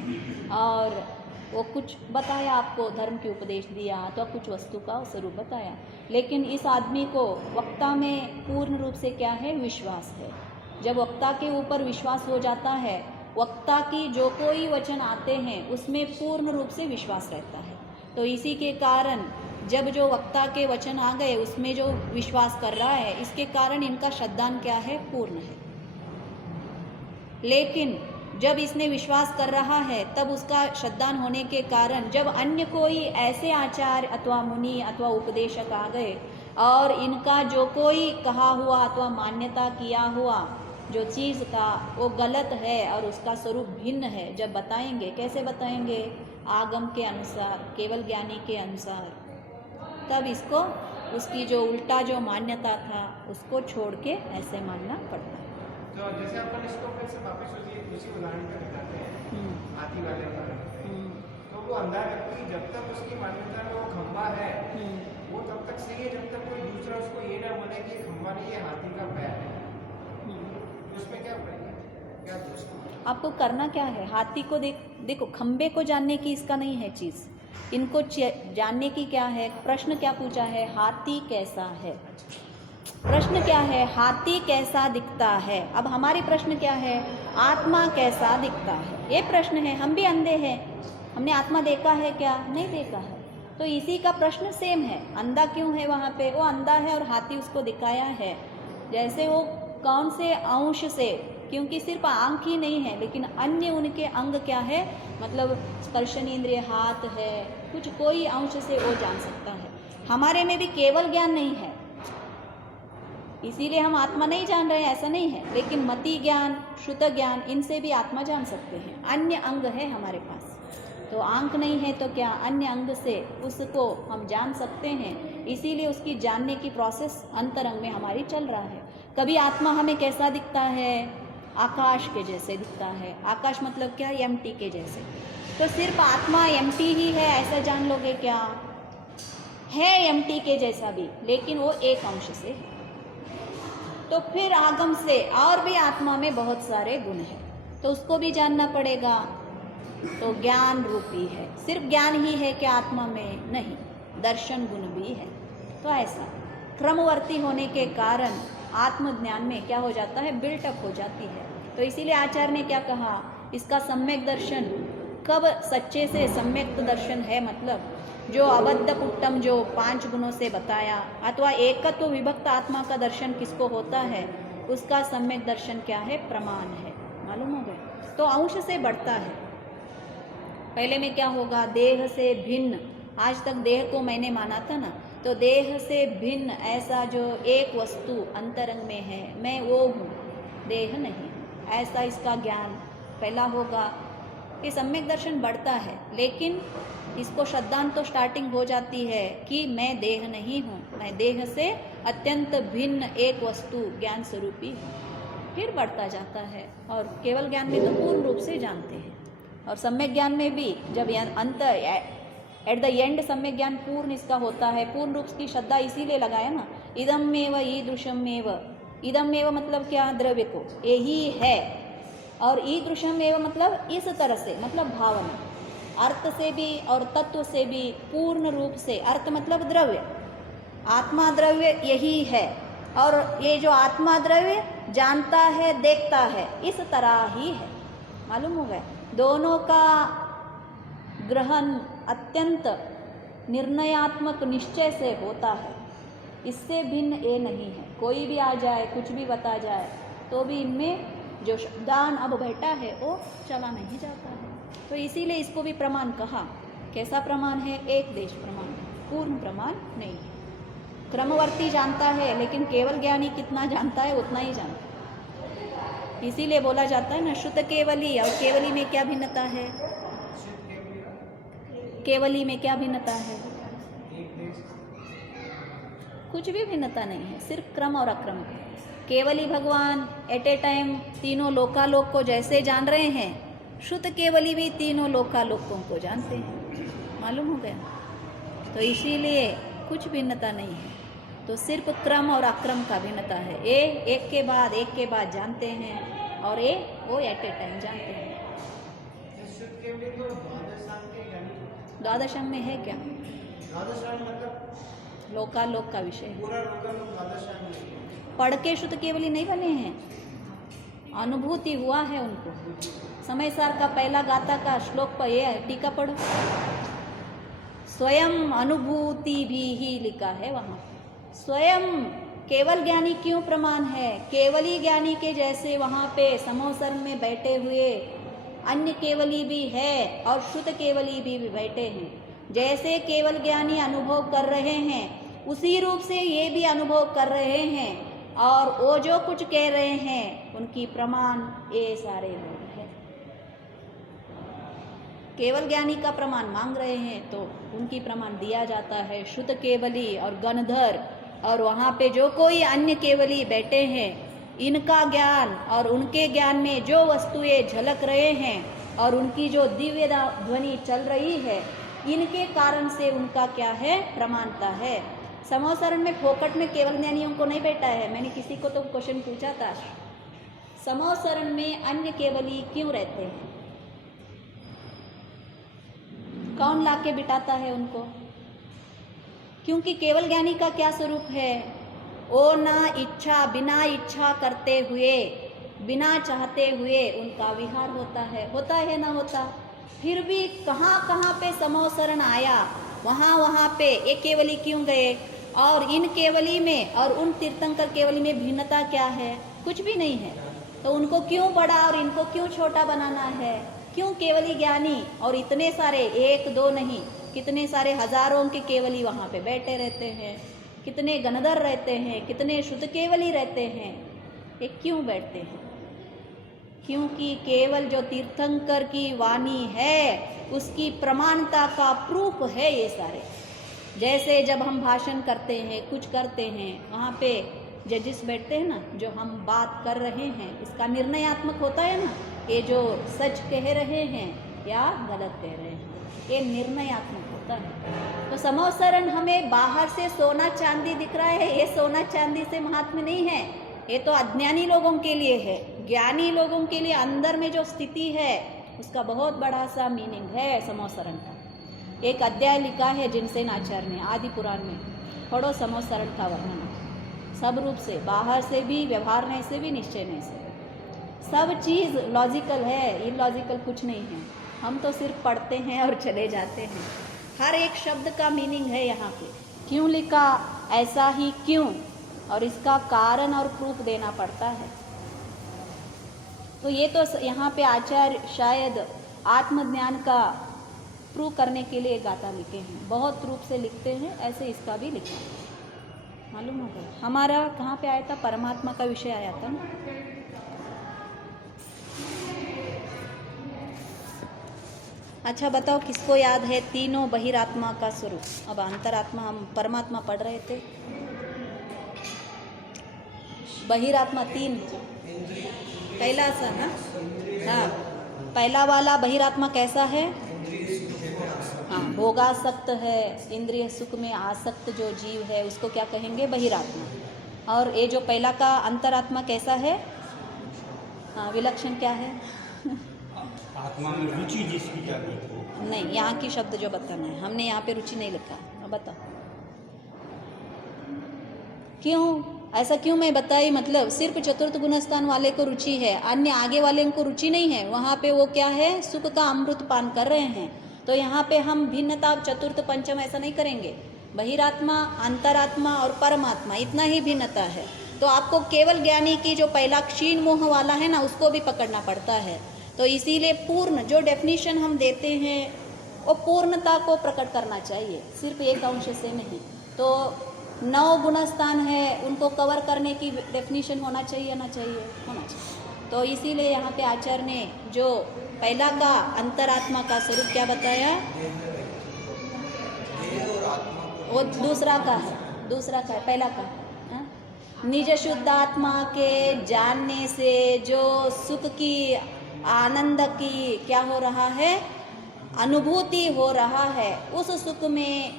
और वो कुछ बताया आपको, धर्म की उपदेश दिया तो कुछ वस्तु का स्वरूप बताया, लेकिन इस आदमी को वक्ता में पूर्ण रूप से क्या है, विश्वास है। जब वक्ता के ऊपर विश्वास हो जाता है, वक्ता की जो कोई वचन आते हैं उसमें पूर्ण रूप से विश्वास रहता है। तो इसी के कारण जब जो वक्ता के वचन आ गए उसमें जो विश्वास कर रहा है, इसके कारण इनका श्रद्धान क्या है, पूर्ण है। लेकिन जब इसने विश्वास कर रहा है तब उसका श्रद्धान होने के कारण जब अन्य कोई ऐसे आचार्य अथवा मुनि अथवा उपदेशक आ गए और इनका जो कोई कहा हुआ अथवा मान्यता किया हुआ जो चीज़ था वो गलत है और उसका स्वरूप भिन्न है, जब बताएंगे, कैसे बताएंगे, आगम के अनुसार, केवल ज्ञानी के अनुसार, तब इसको उसकी जो उल्टा जो मान्यता था उसको छोड़ के ऐसे मानना पड़ता है। तो जैसे अपन इसको फिर से वापस उसी उदाहरण पे दिखाते हैं, हाथी वाले उदाहरण पे, तो वो अंधा व्यक्ति जब तक उसकी मान्यता में वो खंबा है वो तब तक सही है जब तक कोई दूसरा उसको ये ना बोले कि खंबा नहीं, ये हाथी का पैर है। उस आपको करना क्या है, हाथी को देखो, खंबे को जानने की इसका नहीं है चीज़, इनको जानने की क्या है। प्रश्न क्या पूछा है, हाथी कैसा है। प्रश्न क्या है, हाथी कैसा दिखता है। अब हमारी प्रश्न क्या है, आत्मा कैसा दिखता है, ये प्रश्न है। हम भी अंधे हैं, हमने आत्मा देखा है क्या, नहीं देखा है। तो इसी का प्रश्न सेम है, अंधा क्यों है वहाँ पे, वो अंधा है और हाथी उसको दिखाया है। जैसे वो कौन से अंश से, क्योंकि सिर्फ आंख ही नहीं है लेकिन अन्य उनके अंग क्या है, मतलब स्पर्शन इंद्रिय हाथ है, कुछ कोई अंश से वो जान सकता है। हमारे में भी केवल ज्ञान नहीं है, इसीलिए हम आत्मा नहीं जान रहे हैं, ऐसा नहीं है। लेकिन मति ज्ञान, श्रुत ज्ञान, इनसे भी आत्मा जान सकते हैं। अन्य अंग है हमारे पास, तो आंख नहीं है तो क्या, अन्य अंग से उसको हम जान सकते हैं। इसीलिए उसकी जानने की प्रोसेस अंतरंग में हमारी चल रहा है। कभी आत्मा हमें कैसा दिखता है, आकाश के जैसे दिखता है। आकाश मतलब क्या, एम्प्टी के जैसे। तो सिर्फ आत्मा एम्प्टी ही है ऐसा जान लोगे क्या, है एम्प्टी के जैसा भी, लेकिन वो एक अंश से है। तो फिर आगम से और भी आत्मा में बहुत सारे गुण हैं, तो उसको भी जानना पड़ेगा। तो ज्ञान रूपी है, सिर्फ ज्ञान ही है क्या आत्मा में, नहीं, दर्शन गुण भी है। तो ऐसा क्रमवर्ती होने के कारण आत्मज्ञान में क्या हो जाता है, बिल्टअप हो जाती है। तो इसीलिए आचार्य ने क्या कहा, इसका सम्यक दर्शन कब सच्चे से सम्यक दर्शन है, मतलब जो अबद्ध पुट्टम जो 5 गुणों से बताया, अथवा एकत्व विभक्त आत्मा का दर्शन किसको होता है, उसका सम्यक दर्शन क्या है, प्रमाण है। मालूम हो गया। तो अंश से बढ़ता है। पहले में क्या होगा, देह से भिन्न। आज तक देह को मैंने माना था ना, तो देह से भिन्न ऐसा जो एक वस्तु अंतरंग में है, मैं वो हूँ, देह नहीं, ऐसा इसका ज्ञान पहला होगा। ये सम्यक दर्शन बढ़ता है, लेकिन इसको श्रद्धांत तो स्टार्टिंग हो जाती है कि मैं देह नहीं हूँ, मैं देह से अत्यंत भिन्न एक वस्तु ज्ञान स्वरूपी हूँ। फिर बढ़ता जाता है, और केवल ज्ञान में तो पूर्ण रूप से जानते हैं, और सम्यक ज्ञान में भी जब अंत एट द एंड सम्यक ज्ञान पूर्ण इसका होता है। पूर्ण रूप की श्रद्धा इसीलिए लगाया ना, इदमेव ईदृशमेव। इदमेव मतलब क्या, द्रव्य को, यही है, और ईदृशमेव मतलब इस तरह से, मतलब भावना, अर्थ से भी और तत्व से भी पूर्ण रूप से। अर्थ मतलब द्रव्य, आत्मा द्रव्य यही है, और ये जो आत्मा द्रव्य जानता है, देखता है, इस तरह ही है। मालूम हो गया। दोनों का ग्रहण अत्यंत निर्णयात्मक निश्चय से होता है, इससे भिन्न ये नहीं है। कोई भी आ जाए, कुछ भी बता जाए, तो भी इनमें जो दान अब बैठा है वो चला नहीं जाता है। तो इसीलिए इसको भी प्रमाण कहा। कैसा प्रमाण है, एक देश प्रमाण, पूर्ण प्रमाण नहीं है। क्रमवर्ती जानता है, लेकिन केवल ज्ञानी कितना जानता है, उतना ही जानता है। इसीलिए बोला जाता है ना, शुद्ध केवली और केवली में क्या भिन्नता है, केवली में क्या भिन्नता है, कुछ भी भिन्नता नहीं है, सिर्फ क्रम और अक्रम। केवली भगवान एट ए टाइम तीनों लोकालोक को जैसे जान रहे हैं, शुद्ध केवली भी तीनों लोकालोकों को जानते हैं। मालूम हो गया। तो इसीलिए कुछ भिन्नता नहीं है, तो सिर्फ क्रम और अक्रम का भिन्नता है। ये एक के बाद जानते हैं, और ये वो एट ए टाइम जानते हैं। द्वादशांग में है क्या, लोकालोक का विषय पढ़ के शुद्ध केवली नहीं बने हैं, अनुभूति हुआ है उनको। समय सार का पहला गाथा का श्लोक पर ये टीका पढ़ो, स्वयं अनुभूति भी ही लिखा है वहाँ। स्वयं केवल ज्ञानी क्यों प्रमाण है, केवली ज्ञानी के जैसे वहाँ पे समोसर्ग में बैठे हुए अन्य केवली भी है और शुद्ध केवली भी बैठे हैं। जैसे केवल ज्ञानी अनुभव कर रहे हैं, उसी रूप से ये भी अनुभव कर रहे हैं, और वो जो कुछ कह रहे हैं उनकी प्रमाण ये सारे लोग हैं। केवल ज्ञानी का प्रमाण मांग रहे हैं तो उनकी प्रमाण दिया जाता है, शुद्ध केवली और गणधर, और वहाँ पे जो कोई अन्य केवली बैठे हैं, इनका ज्ञान और उनके ज्ञान में जो वस्तुएं झलक रहे हैं और उनकी जो दिव्य ध्वनि चल रही है, इनके कारण से उनका क्या है, प्रमाणता है। समोसरण में फोकट में केवल ज्ञानियों को नहीं बैठा है। मैंने किसी को तो क्वेश्चन पूछा था, समोसरण में अन्य केवली क्यों रहते हैं? कौन लाके बिठाता है उनको? क्योंकि केवल ज्ञानी का क्या स्वरूप है? ओ ना इच्छा, बिना इच्छा करते हुए, बिना चाहते हुए उनका विहार होता है ना होता? फिर भी कहाँ कहाँ पे समोसरण आया, वहाँ पे ये केवली क्यों गए? और इन केवली में और उन तीर्थंकर केवली में भिन्नता क्या है? कुछ भी नहीं है। तो उनको क्यों बड़ा और इनको क्यों छोटा बनाना है? क्यों केवली ज्ञानी और इतने सारे, एक दो नहीं, कितने सारे हजारों के केवली वहाँ पे बैठे रहते हैं, कितने गणधर रहते हैं, कितने शुद्ध केवली रहते हैं, ये क्यों बैठते हैं? क्योंकि केवल जो तीर्थंकर की वाणी है उसकी प्रमाणता का प्रूफ है ये सारे। जैसे जब हम भाषण करते हैं, कुछ करते हैं, वहाँ पे जजेस बैठते हैं ना, जो हम बात कर रहे हैं इसका निर्णयात्मक होता है ना, ये जो सच कह रहे हैं या गलत कह रहे हैं, ये निर्णयात्मक होता है। तो समोसरण हमें बाहर से सोना चांदी दिख रहा है, ये सोना चांदी से महात्म्य नहीं है, ये तो अज्ञानी लोगों के लिए है। ज्ञानी लोगों के लिए अंदर में जो स्थिति है उसका बहुत बड़ा सा मीनिंग है समोसरण का। एक अध्याय लिखा है जिनसेन आचार्य ने आदि पुराण में, पढ़ो समोसरण का वर्णन सब रूप से, बाहर से भी, व्यवहार से भी, निश्चय से। सब चीज़ लॉजिकल है, इलॉजिकल कुछ नहीं है। हम तो सिर्फ पढ़ते हैं और चले जाते हैं। हर एक शब्द का मीनिंग है यहाँ पे, क्यों लिखा, ऐसा ही क्यों, और इसका कारण और प्रूफ देना पड़ता है। तो ये तो यहाँ पे आचार्य शायद आत्मज्ञान का प्रूव करने के लिए गाथा लिखे हैं, बहुत रूप से लिखते हैं, ऐसे इसका भी लिखा है। मालूम होगा हमारा कहाँ पे आया था, परमात्मा का विषय आया था ना। अच्छा बताओ किसको याद है तीनों बहिरात्मा का स्वरूप? अब अंतरात्मा, हम परमात्मा पढ़ रहे थे, बहिरात्मा तीन, पहला सा ना, हाँ पहला वाला बहिरात्मा कैसा है? हाँ भोगासक्त है, इंद्रिय सुख में आसक्त जो जीव है उसको क्या कहेंगे? बहिरात्मा। और ये जो पहला का अंतरात्मा कैसा है? हाँ विलक्षण क्या है? आत्मा में रुचि जिसकी जाती है। नहीं, यहाँ की शब्द जो बताना है, हमने यहाँ पे रुचि नहीं लिखा। अब बताओ क्यों ऐसा, क्यों मैं बताई? मतलब सिर्फ चतुर्थ गुणस्थान वाले को रुचि है, अन्य आगे वाले को रुचि नहीं है। वहाँ पे वो क्या है? सुख का अमृत पान कर रहे हैं। तो यहाँ पे हम भिन्नता चतुर्थ पंचम ऐसा नहीं करेंगे। बहिरात्मा, अंतरात्मा और परमात्मा, इतना ही भिन्नता है। तो आपको केवल ज्ञानी की जो पहला क्षीण मोह वाला है ना, उसको भी पकड़ना पड़ता है। तो इसीलिए पूर्ण जो डेफिनेशन हम देते हैं वो पूर्णता को प्रकट करना चाहिए, सिर्फ एक अंश से नहीं। तो 9 गुणस्थान है, उनको कवर करने की डेफिनेशन होना चाहिए ना, चाहिए होना चाहिए। तो इसीलिए यहाँ पे आचार्य ने जो पहला का अंतरात्मा का स्वरूप क्या बताया, वो दूसरा का है, पहला का है। निज शुद्ध आत्मा के जानने से जो सुख की, आनंद की क्या हो रहा है? अनुभूति हो रहा है, उस सुख में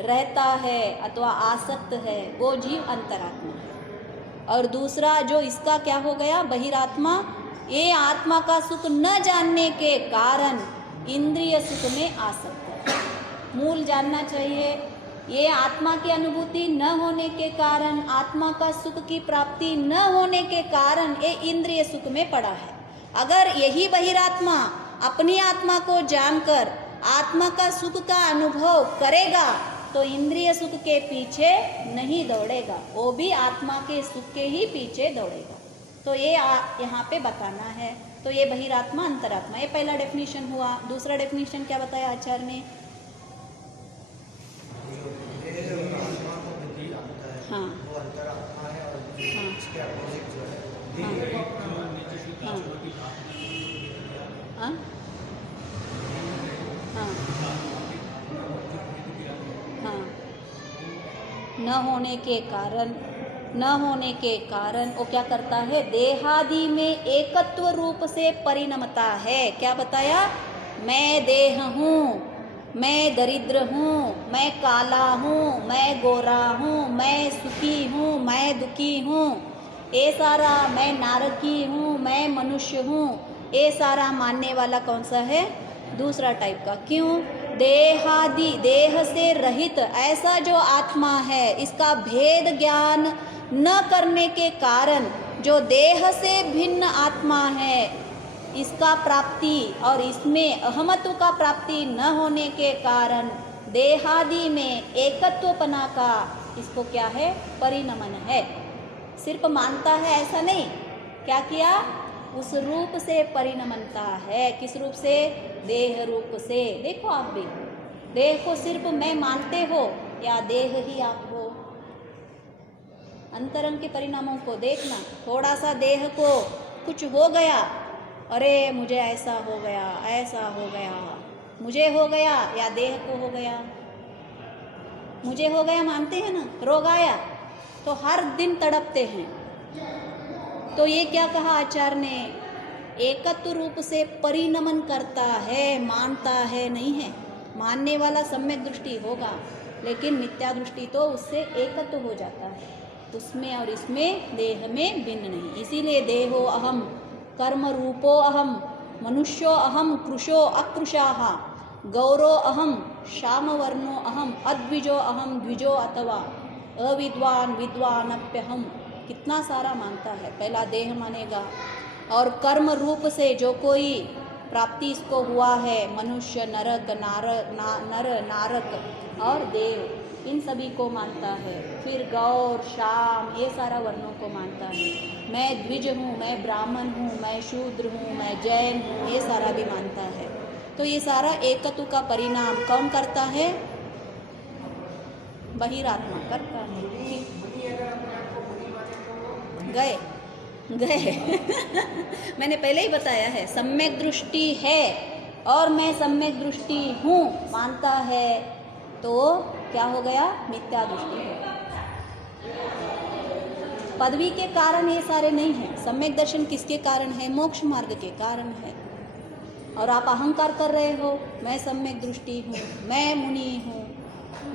रहता है अथवा आसक्त है, वो जीव अंतरात्मा है। और दूसरा जो इसका क्या हो गया? बहिरात्मा, ये आत्मा का सुख न जानने के कारण इंद्रिय सुख में आसक्त है। मूल जानना चाहिए, ये आत्मा की अनुभूति न होने के कारण, आत्मा का सुख की प्राप्ति न होने के कारण ये इंद्रिय सुख में पड़ा है। अगर यही बहिरात्मा अपनी आत्मा को जानकर आत्मा का सुख का अनुभव करेगा तो इंद्रिय सुख के पीछे नहीं दौड़ेगा, वो भी आत्मा के सुख के ही पीछे दौड़ेगा। तो ये यहाँ पे बताना है। तो ये बहिरात्मा, अंतरात्मा, ये पहला डेफिनेशन हुआ। दूसरा डेफिनेशन क्या बताया आचार्य ने? हाँ वो अंतरात्मा है और हाँ इसके अपोजिट जो है हाँ हाँ हाँ न होने के कारण वो क्या करता है? देहादि में एकत्व रूप से परिणमता है। क्या बताया? मैं देह हूँ, मैं दरिद्र हूँ, मैं काला हूँ, मैं गोरा हूँ, मैं सुखी हूँ, मैं दुखी हूँ, ये सारा मैं नारकी हूँ, मैं मनुष्य हूँ, ये सारा मानने वाला कौन सा है? दूसरा टाइप का। क्यों? देहादि, देह से रहित ऐसा जो आत्मा है, इसका भेद ज्ञान न करने के कारण जो देह से भिन्न आत्मा है, इसका प्राप्ति और इसमें अहमत्व का प्राप्ति न होने के कारण देहादि में एकत्वपना का इसको क्या है? परिणमन है। सिर्फ मानता है ऐसा नहीं, क्या किया? उस रूप से परिणमनता है। किस रूप से? देह रूप से। देखो आप भी देह को सिर्फ मैं मानते हो या देह ही आप हो? अंतरंग के परिणामों को देखना। थोड़ा सा देह को कुछ हो गया, अरे मुझे ऐसा हो गया, ऐसा हो गया, मुझे हो गया या देह को हो गया? मुझे हो गया मानते हैं ना, रोग आया तो हर दिन तड़पते हैं। तो ये क्या कहा आचार्य ने? एकत्व रूप से परिणमन करता है, मानता है नहीं है। मानने वाला सम्यक दृष्टि होगा, लेकिन मिथ्या दृष्टि तो उससे एकत्व हो जाता है, उसमें और इसमें, देह में भिन्न नहीं। इसीलिए देहो अहम, कर्म रूपो अहम, मनुष्यो अहम, कृशो अकृशाः, गौरो अहम, श्यामवर्णो अहम, अद्विजो अहम, द्विजो अथवा अविद्वान विद्वानप्यहम। कितना सारा मानता है। पहला देह मानेगा और कर्म रूप से जो कोई प्राप्ति इसको हुआ है, मनुष्य, नरक, नर, नारक और देव, इन सभी को मानता है। फिर गौर, श्याम, ये सारा वर्णों को मानता है। मैं द्विज हूँ, मैं ब्राह्मण हूँ, मैं शूद्र हूँ, मैं जैन हूँ, ये सारा भी मानता है। तो ये सारा एकत्व का परिणाम कौन करता है? बहिरात्मा करता है। गए मैंने पहले ही बताया है, सम्यक दृष्टि है और मैं सम्यक दृष्टि हूँ मानता है, तो क्या हो गया? मिथ्या दृष्टि हो गया। पदवी के कारण ये सारे नहीं है। सम्यक दर्शन किसके कारण है? मोक्ष मार्ग के कारण है। और आप अहंकार कर रहे हो, मैं सम्यक दृष्टि हूँ, मैं मुनि हूँ,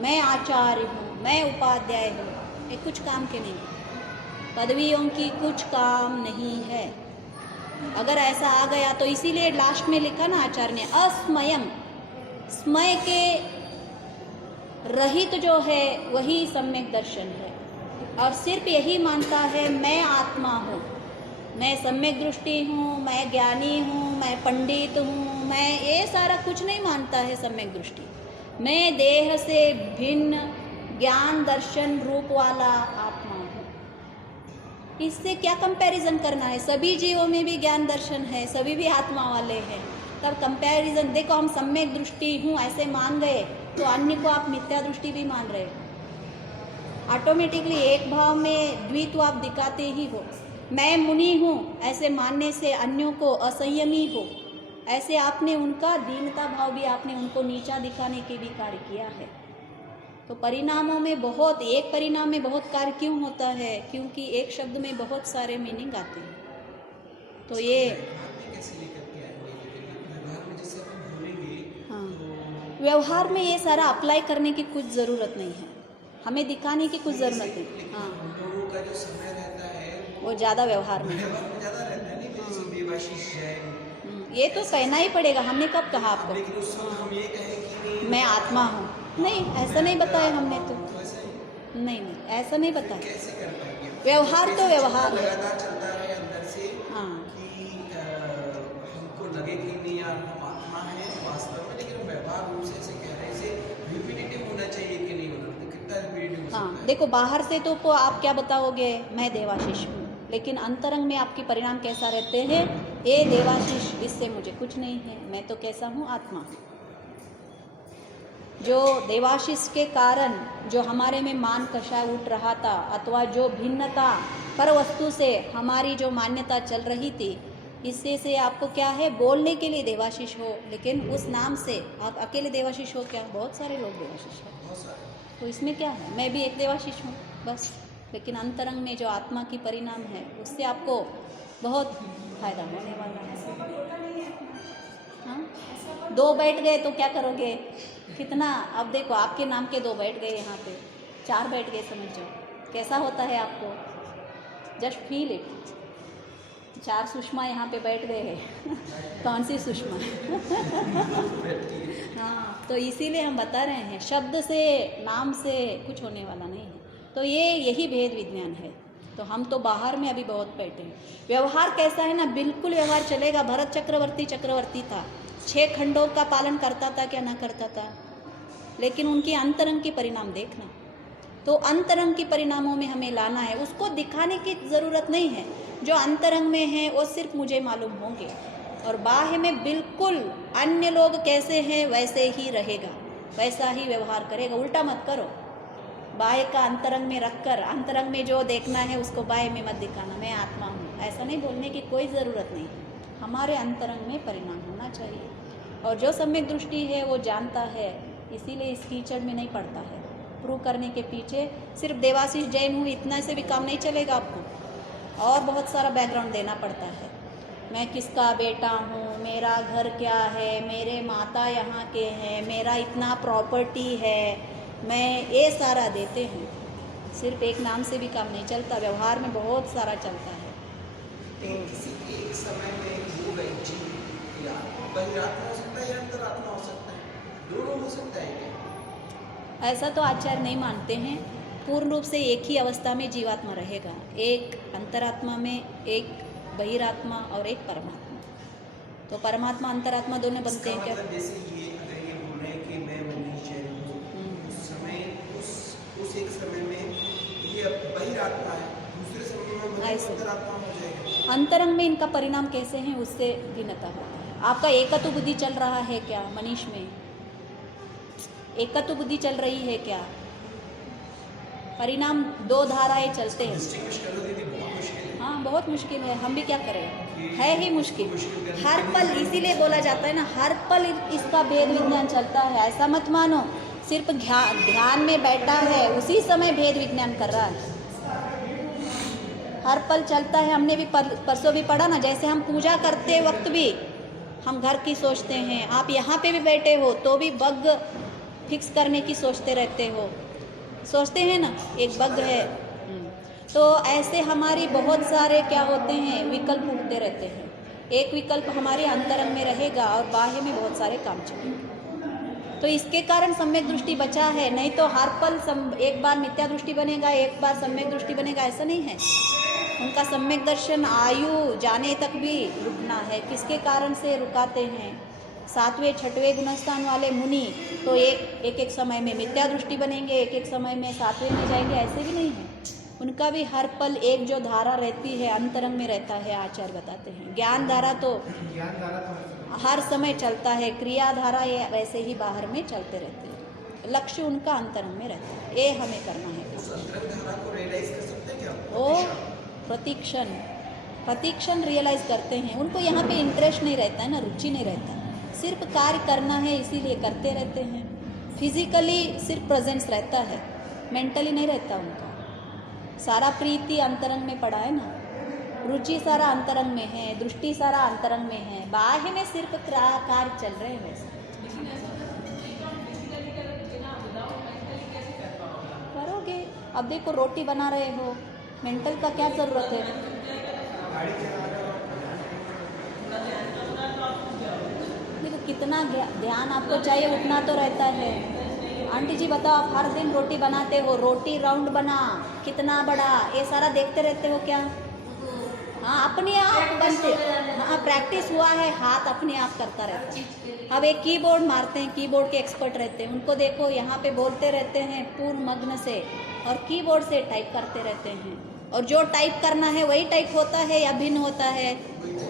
मैं आचार्य हूँ, मैं उपाध्याय हूँ, ये कुछ काम के नहीं। पदवियों की कुछ काम नहीं है। अगर ऐसा आ गया तो इसीलिए लास्ट में लिखा ना आचार्य ने, अस्मयम, स्मय के रहित जो है वही सम्यक दर्शन है। और सिर्फ यही मानता है मैं आत्मा हूँ, मैं सम्यक दृष्टि हूँ, मैं ज्ञानी हूँ, मैं पंडित हूँ, मैं ये सारा कुछ नहीं मानता है सम्यक दृष्टि। मैं देह से भिन्न ज्ञान दर्शन रूप वाला आत्मा हूँ। इससे क्या कंपैरिजन करना है? सभी जीवों में भी ज्ञान दर्शन है, सभी भी आत्मा वाले हैं। तब कंपैरिजन देखो, हम सम्यक दृष्टि हूँ ऐसे मान गए तो अन्य को आप मिथ्या दृष्टि भी मान रहे हो। ऑटोमेटिकली एक भाव में द्वित्व आप दिखाते ही हो। मैं मुनि हूँ ऐसे मानने से अन्यों को असंयमी हो, ऐसे आपने उनका दीनता भाव भी, आपने उनको नीचा दिखाने के भी कार्य किया है। तो परिणामों में बहुत, एक परिणाम में बहुत कार्य क्यों होता है? क्योंकि एक शब्द में बहुत सारे मीनिंग आते हैं। तो ये हाँ, व्यवहार में ये सारा अप्लाई करने की कुछ ज़रूरत नहीं है, हमें दिखाने की कुछ ज़रूरत नहीं। हाँ, लोगों का जो समय रहता है वो ज़्यादा व्यवहार में ज़्यादा रहता है। नहीं, जैसे देवाशीष जैन, ये तो कहना ही पड़ेगा। हमने कब कहा आपको लेकिन उस वक्त हम ये कहें कि मैं आत्मा हूँ? नहीं, ऐसा नहीं बताया हमने तो। नहीं, ऐसा नहीं बताया। कैसे कर पाएंगे? व्यवहार तो व्यवहार है। लगातार चलता रहे अंदर से हाँ, कि हमको लगे कि नहीं यार हम आत्मा है वास्तव में, लेकिन व्यवहार रूप से ऐसे कह रहे हैं, इसे रिपीटेटिव होना चाहिए कि नहीं होना? तो कितना रिपीटेटिव हो हाँ, सकता है? देखो बाहर से तो आप क्या बताओगे? मैं देवाशीष हूँ, लेकिन अंतरंग में आपके परिणाम कैसा रहते हैं? ये देवाशीष, इससे मुझे कुछ नहीं है, मैं तो कैसा हूँ? आत्मा हूँ। जो देवाशीष के कारण जो हमारे में मान कषाय उठ रहा था, अथवा जो भिन्नता पर वस्तु से हमारी जो मान्यता चल रही थी, इससे से आपको क्या है? बोलने के लिए देवाशीष हो, लेकिन उस नाम से आप अकेले देवाशीष हो क्या? बहुत सारे लोग देवाशीष हैं। तो इसमें क्या है? मैं भी एक देवाशीष हूँ बस। लेकिन अंतरंग में जो आत्मा की परिणाम है, उससे आपको बहुत फायदा होने वाला है। हाँ, 2 बैठ गए तो क्या करोगे? कितना? अब देखो आपके नाम के 2 बैठ गए, यहाँ पे 4 बैठ गए, समझ जाओ कैसा होता है आपको। Just feel it. 4 सुषमा यहाँ पे बैठ गए हैं कौन सी सुषमा हाँ, तो इसीलिए हम बता रहे हैं शब्द से नाम से कुछ होने वाला नहीं है। तो यही भेद विज्ञान है। तो हम तो बाहर में अभी बहुत बैठे हैं। व्यवहार कैसा है ना, बिल्कुल व्यवहार चलेगा। भरत चक्रवर्ती था, 6 खंडों का पालन करता था क्या ना करता था, लेकिन उनकी अंतरंग की परिणाम देखना। तो अंतरंग की परिणामों में हमें लाना है, उसको दिखाने की ज़रूरत नहीं है। जो अंतरंग में है वो सिर्फ मुझे मालूम होंगे, और बाह्य में बिल्कुल अन्य लोग कैसे हैं वैसे ही रहेगा, वैसा ही व्यवहार करेगा। उल्टा मत करो, बाह्य का अंतरंग में रखकर अंतरंग में जो देखना है उसको बाह्य में मत दिखाना, मैं आत्मा हूँ, ऐसा नहीं बोलने की कोई ज़रूरत नहीं है। हमारे अंतरंग में परिणाम होना चाहिए। और जो सम्यक दृष्टि है वो जानता है, इसीलिए इस कीचड़ में नहीं पड़ता है। प्रूव करने के पीछे सिर्फ देवाशीष जैन हूँ इतना से भी काम नहीं चलेगा, आपको और बहुत सारा बैकग्राउंड देना पड़ता है। मैं किसका बेटा हूँ, मेरा घर क्या है, मेरे माता यहाँ के हैं, मेरा इतना प्रॉपर्टी है, मैं ये सारा देते हैं। सिर्फ एक नाम से भी काम नहीं चलता, व्यवहार में बहुत सारा चलता है। लेकिन किसी एक समय में वो गई जीव या बहिरात्मा हो सकता है या अंतरात्मा हो सकता है, दोनों हो सकता है क्या? ऐसा तो आचार्य नहीं मानते हैं। पूर्ण रूप से एक ही अवस्था में जीवात्मा रहेगा, एक अंतरात्मा में, एक बहिरात्मा और एक परमात्मा। तो परमात्मा अंतरात्मा दोनों बनते हैं क्या? मतलब जैसे ये अगर ये बोल रहे हैं कि मैं मनीष जैन हूँ, उस समय उस एक समय में ये बहिरात्मा है, दूसरे समय में मतलब ऐसे। अंतरात्मा हो जाएगा। अंतरंग में इनका परिणाम कैसे हैं उससे भिन्नता होता है। आपका एकत्व बुद्धि चल रहा है क्या मनीष में? एकत्व बुद्धि चल रही है क्या? परिणाम 2 धाराएं चलते हैं। डिस्टिंग्विश करना दीदी बहुत मुश्किल है। हाँ, बहुत मुश्किल है, हम भी क्या करें, है ही मुश्किल। हर पल, इसीलिए बोला जाता है ना, हर पल इसका भेद विज्ञान चलता है। ऐसा मत मानो सिर्फ ध्यान में बैठा है उसी समय भेद विज्ञान कर रहा है, हर पल चलता है। हमने भी परसों भी पढ़ा ना, जैसे हम पूजा करते वक्त भी हम घर की सोचते हैं, आप यहाँ पे भी बैठे हो तो भी बग फिक्स करने की सोचते रहते हो, सोचते हैं ना, एक बग है। तो ऐसे हमारी बहुत सारे क्या होते हैं, विकल्प उठते रहते हैं। एक विकल्प हमारे अंतरंग में रहेगा और बाह्य में बहुत सारे काम चलेंगे। तो इसके कारण सम्यक दृष्टि बचा है, नहीं तो हर पल एक बार मिथ्या दृष्टि बनेगा, एक बार सम्यक दृष्टि बनेगा, ऐसा नहीं है। उनका सम्यक दर्शन आयु जाने तक भी रुकना है। किसके कारण से रुकाते हैं? 7वें 6वें गुणस्थान वाले मुनि तो एक समय में मिथ्या दृष्टि बनेंगे, एक समय में 7वें में जाएंगे, ऐसे भी नहीं है। उनका भी हर पल एक जो धारा रहती है अंतरंग में रहता है, आचार्य बताते हैं। ज्ञान धारा तो हर समय चलता है, क्रिया धारा ये वैसे ही बाहर में चलते रहते हैं। लक्ष्य उनका अंतरंग में रहता है, ये हमें करना है। उस अंतरंग धारा को रियलाइज कर सकते हैं क्या? वो प्रतीक्षण रियलाइज करते हैं। उनको यहाँ पे इंटरेस्ट नहीं रहता है ना, रुचि नहीं रहता, सिर्फ कार्य करना है इसीलिए करते रहते हैं। फिजिकली सिर्फ प्रेजेंस रहता है, मेंटली नहीं रहता उनका। सारा प्रीति अंतरंग में पड़ा है ना, रुचि सारा अंतरंग में है, दृष्टि सारा अंतरंग में है, बाह्य में सिर्फ कार्य चल रहे हैं। वैसे करोगे। अब देखो रोटी बना रहे हो, मेंटल का क्या ज़रूरत है? देखो कितना ध्यान आपको चाहिए उतना तो रहता है। आंटी जी बताओ, आप हर दिन रोटी बनाते हो, रोटी राउंड बना, कितना बड़ा, ये सारा देखते रहते हो क्या? हाँ, अपने आप बनते। हाँ, प्रैक्टिस हुआ है, हाथ अपने आप करता रहता है। अब एक कीबोर्ड मारते हैं, कीबोर्ड के एक्सपर्ट रहते हैं, उनको देखो यहाँ पे बोलते रहते हैं पूर्ण मग्न से, और कीबोर्ड से टाइप करते रहते हैं, और जो टाइप करना है वही टाइप होता है या भिन्न होता है?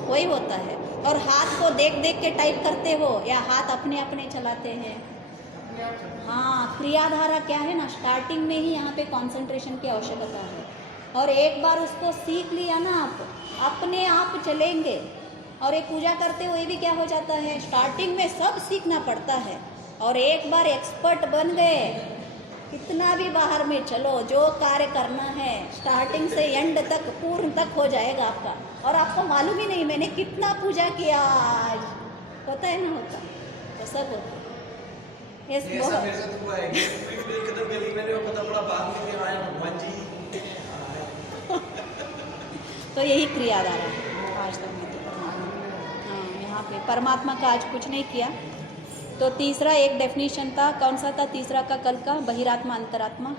वही होता है। और हाथ को देख देख के टाइप करते हो या हाथ अपने अपने चलाते हैं? हाँ, क्रियाधारा क्या है ना, स्टार्टिंग में ही यहाँ पे कंसंट्रेशन की आवश्यकता है। और एक बार उसको सीख लिया ना, आप अपने आप चलेंगे। और एक पूजा करते हुए भी क्या हो जाता है, स्टार्टिंग में सब सीखना पड़ता है, और एक बार एक्सपर्ट बन गए, कितना भी बाहर में चलो, जो कार्य करना है स्टार्टिंग से एंड तक पूर्ण तक हो जाएगा आपका। और आपको मालूम ही नहीं मैंने कितना पूजा किया आज, होता है ना, होता तो सब होता है। ऐसा मेरे साथ हुआ है कि कदम गली मैंने वो पता पड़ा बाद में कि हाँ भगवान जी तो यही क्रियाधारा है आज तक में तो। हाँ, यहाँ पे परमात्मा का आज कुछ नहीं किया। तो तीसरा एक डेफिनेशन था, कौन सा था तीसरा का कल का? बहिरात्मा अंतरात्मा।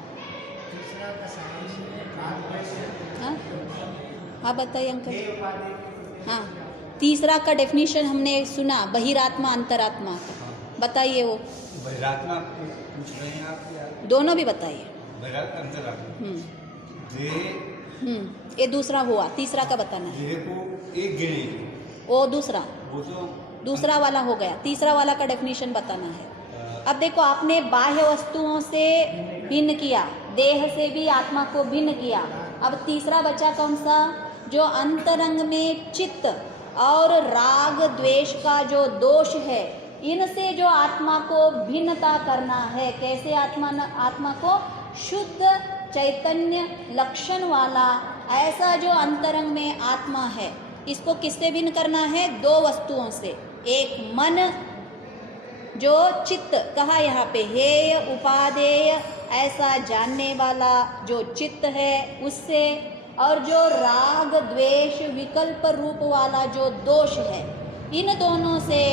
हाँ हाँ बताइए अंकल। हाँ, तीसरा का डेफिनेशन हमने सुना, बहिरात्मा अंतरात्मा का, बताइए वो। बहिरात्मा पूछ रहे हैं आप या दोनों भी बताइए। बहिरात्मा अंतरात्मा? देह, ये दूसरा हुआ, तीसरा का बताना है। देह को एक गिने, वो दूसरा, वो तो दूसरा वाला हो गया, तीसरा वाला का डेफिनेशन बताना है। अब देखो, आपने बाह्य वस्तुओं से भिन्न किया, देह से भी आत्मा को भिन्न किया। अब तीसरा बचा कौन सा? जो अंतरंग में चित्त और राग द्वेष का जो दोष है, इनसे जो आत्मा को भिन्नता करना है। कैसे आत्मा को? शुद्ध चैतन्य लक्षण वाला ऐसा जो अंतरंग में आत्मा है, इसको किससे भिन्न करना है? दो वस्तुओं से। एक मन, जो चित्त कहा यहाँ पे, हेय उपादेय ऐसा जानने वाला जो चित्त है उससे, और जो राग द्वेष विकल्प रूप वाला जो दोष है, इन दोनों से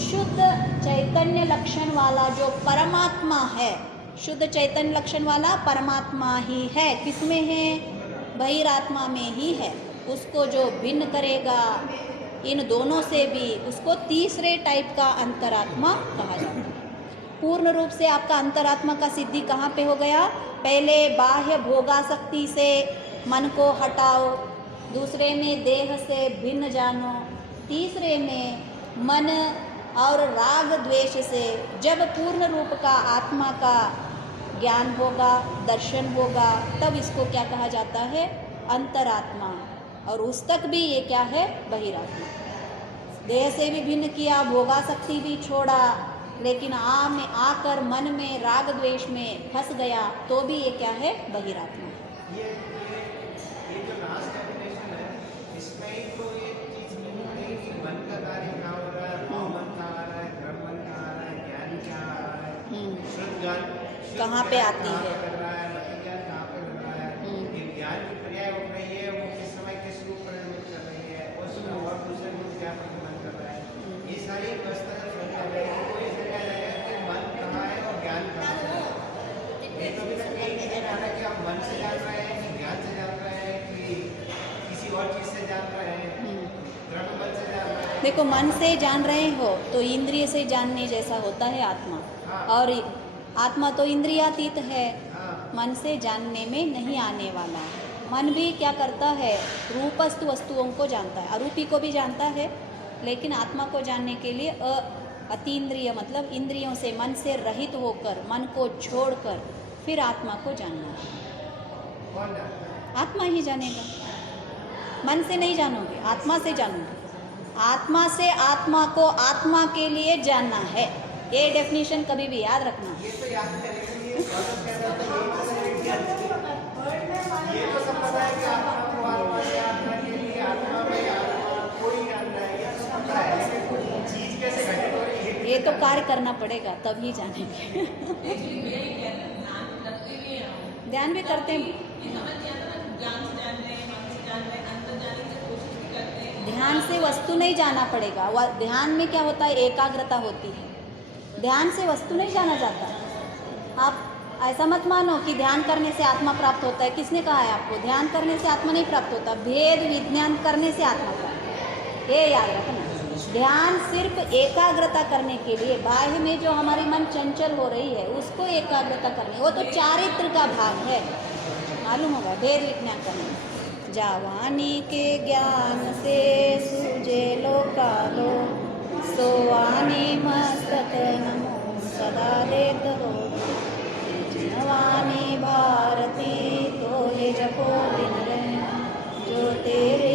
शुद्ध चैतन्य लक्षण वाला जो परमात्मा है, शुद्ध चैतन्य लक्षण वाला परमात्मा ही है। किसमें है? बहिरात्मा में ही है। उसको जो भिन्न करेगा इन दोनों से भी, उसको तीसरे टाइप का अंतरात्मा कहा जाता है। पूर्ण रूप से आपका अंतरात्मा का सिद्धि कहाँ पे हो गया? पहले बाह्य भोगासक्ति से मन को हटाओ, दूसरे में देह से भिन्न जानो, तीसरे में मन और राग द्वेष से जब पूर्ण रूप का आत्मा का ज्ञान होगा, दर्शन होगा, तब इसको क्या कहा जाता है? अंतरात्मा। और उस तक भी ये क्या है? बहिरात्मा। देह से भी भिन्न किया, भोगासक्ति भी छोड़ा, लेकिन आकर मन में राग द्वेष में फंस गया, तो भी ये क्या है? बहिरात्मा। ये जो लास्ट डेफिनेशन है, इसमें ही तो ये चीज नहीं है कि मन का कार्य कहाँ हो रहा है, भाव मन कहाँ आ रहा है, कर्म मन कहाँ आ रहा है, ज्ञान क्या आ रहा है, शुद्ध ज्ञान कहाँ पे आती है, कर रहा है, मत ज्ञान कहाँ पे लग रहा है, ये ज्ञान की पर्याय हो रही है, वो किस समय किस रूप परिणमित कर रही है, उसमें और दूसरे रूप क्या परिणमित कर रहा है, ये सारी व्यवस्था जब समझ आ जाएगी तो ये समझ आ जाएगा कि मन कहाँ है और ज्ञान कहाँ है। ये तो अभी तक यही नहीं देख रहा है कि आप मन से जान रहे हैं, कि ज्ञान से जान रहे हैं, कि किसी और चीज से जान रहे हैं, ब्रह्म मन से जान रहे हैं। देखो, मन से जान रहे हो तो इंद्रिय से जानने जैसा होता है आत्मा, और आत्मा तो इंद्रियातीत है, मन से जानने में नहीं आने वाला है। मन भी क्या करता है? रूपस्थ वस्तुओं को जानता है, अरूपी को भी जानता है, लेकिन आत्मा को जानने के लिए अतीन्द्रिय मतलब इंद्रियों से, मन से रहित होकर, मन को छोड़कर फिर आत्मा को जानना है। कौन जानता है? आत्मा ही जानेगा, मन से नहीं जानोगे, आत्मा से जानोगे। आत्मा से आत्मा को आत्मा के लिए जानना है, ये डेफिनेशन कभी भी याद रखना। ये तो याद है, लेकिन ये गलत कह रहा था, ये तो सब पता है कि आत्मा को आत्मा से आत्मा के लिए आत्मा में आत्मा कोई जानना है, ये तो पता है, लेकिन चीज कैसे घटित हो रही है ये तो कार्य करना पड़ेगा तभी जानेंगे। ध्यान भी करते हैं, ध्यान से वस्तु नहीं जाना पड़ेगा। ध्यान में क्या होता है? एकाग्रता होती है, ध्यान से वस्तु नहीं जाना जाता। आप ऐसा मत मानो कि ध्यान करने से आत्मा प्राप्त होता है। किसने कहा है आपको? ध्यान करने से आत्मा नहीं प्राप्त होता, भेद विज्ञान करने से आत्मा प्राप्त, ये याद रखना। ध्यान सिर्फ एकाग्रता करने के लिए, बाह्य में जो हमारी मन चंचल हो रही है उसको एकाग्रता करने, वो तो चारित्र का भाग है, मालूम होगा, भेद विज्ञान करने। जावानी के ज्ञान से सूझे लोकालो, सोवानी मस्तक नमो सदा लेत हो, जिनवानी भारती तो ये जपो दिन रहे, जो तेरे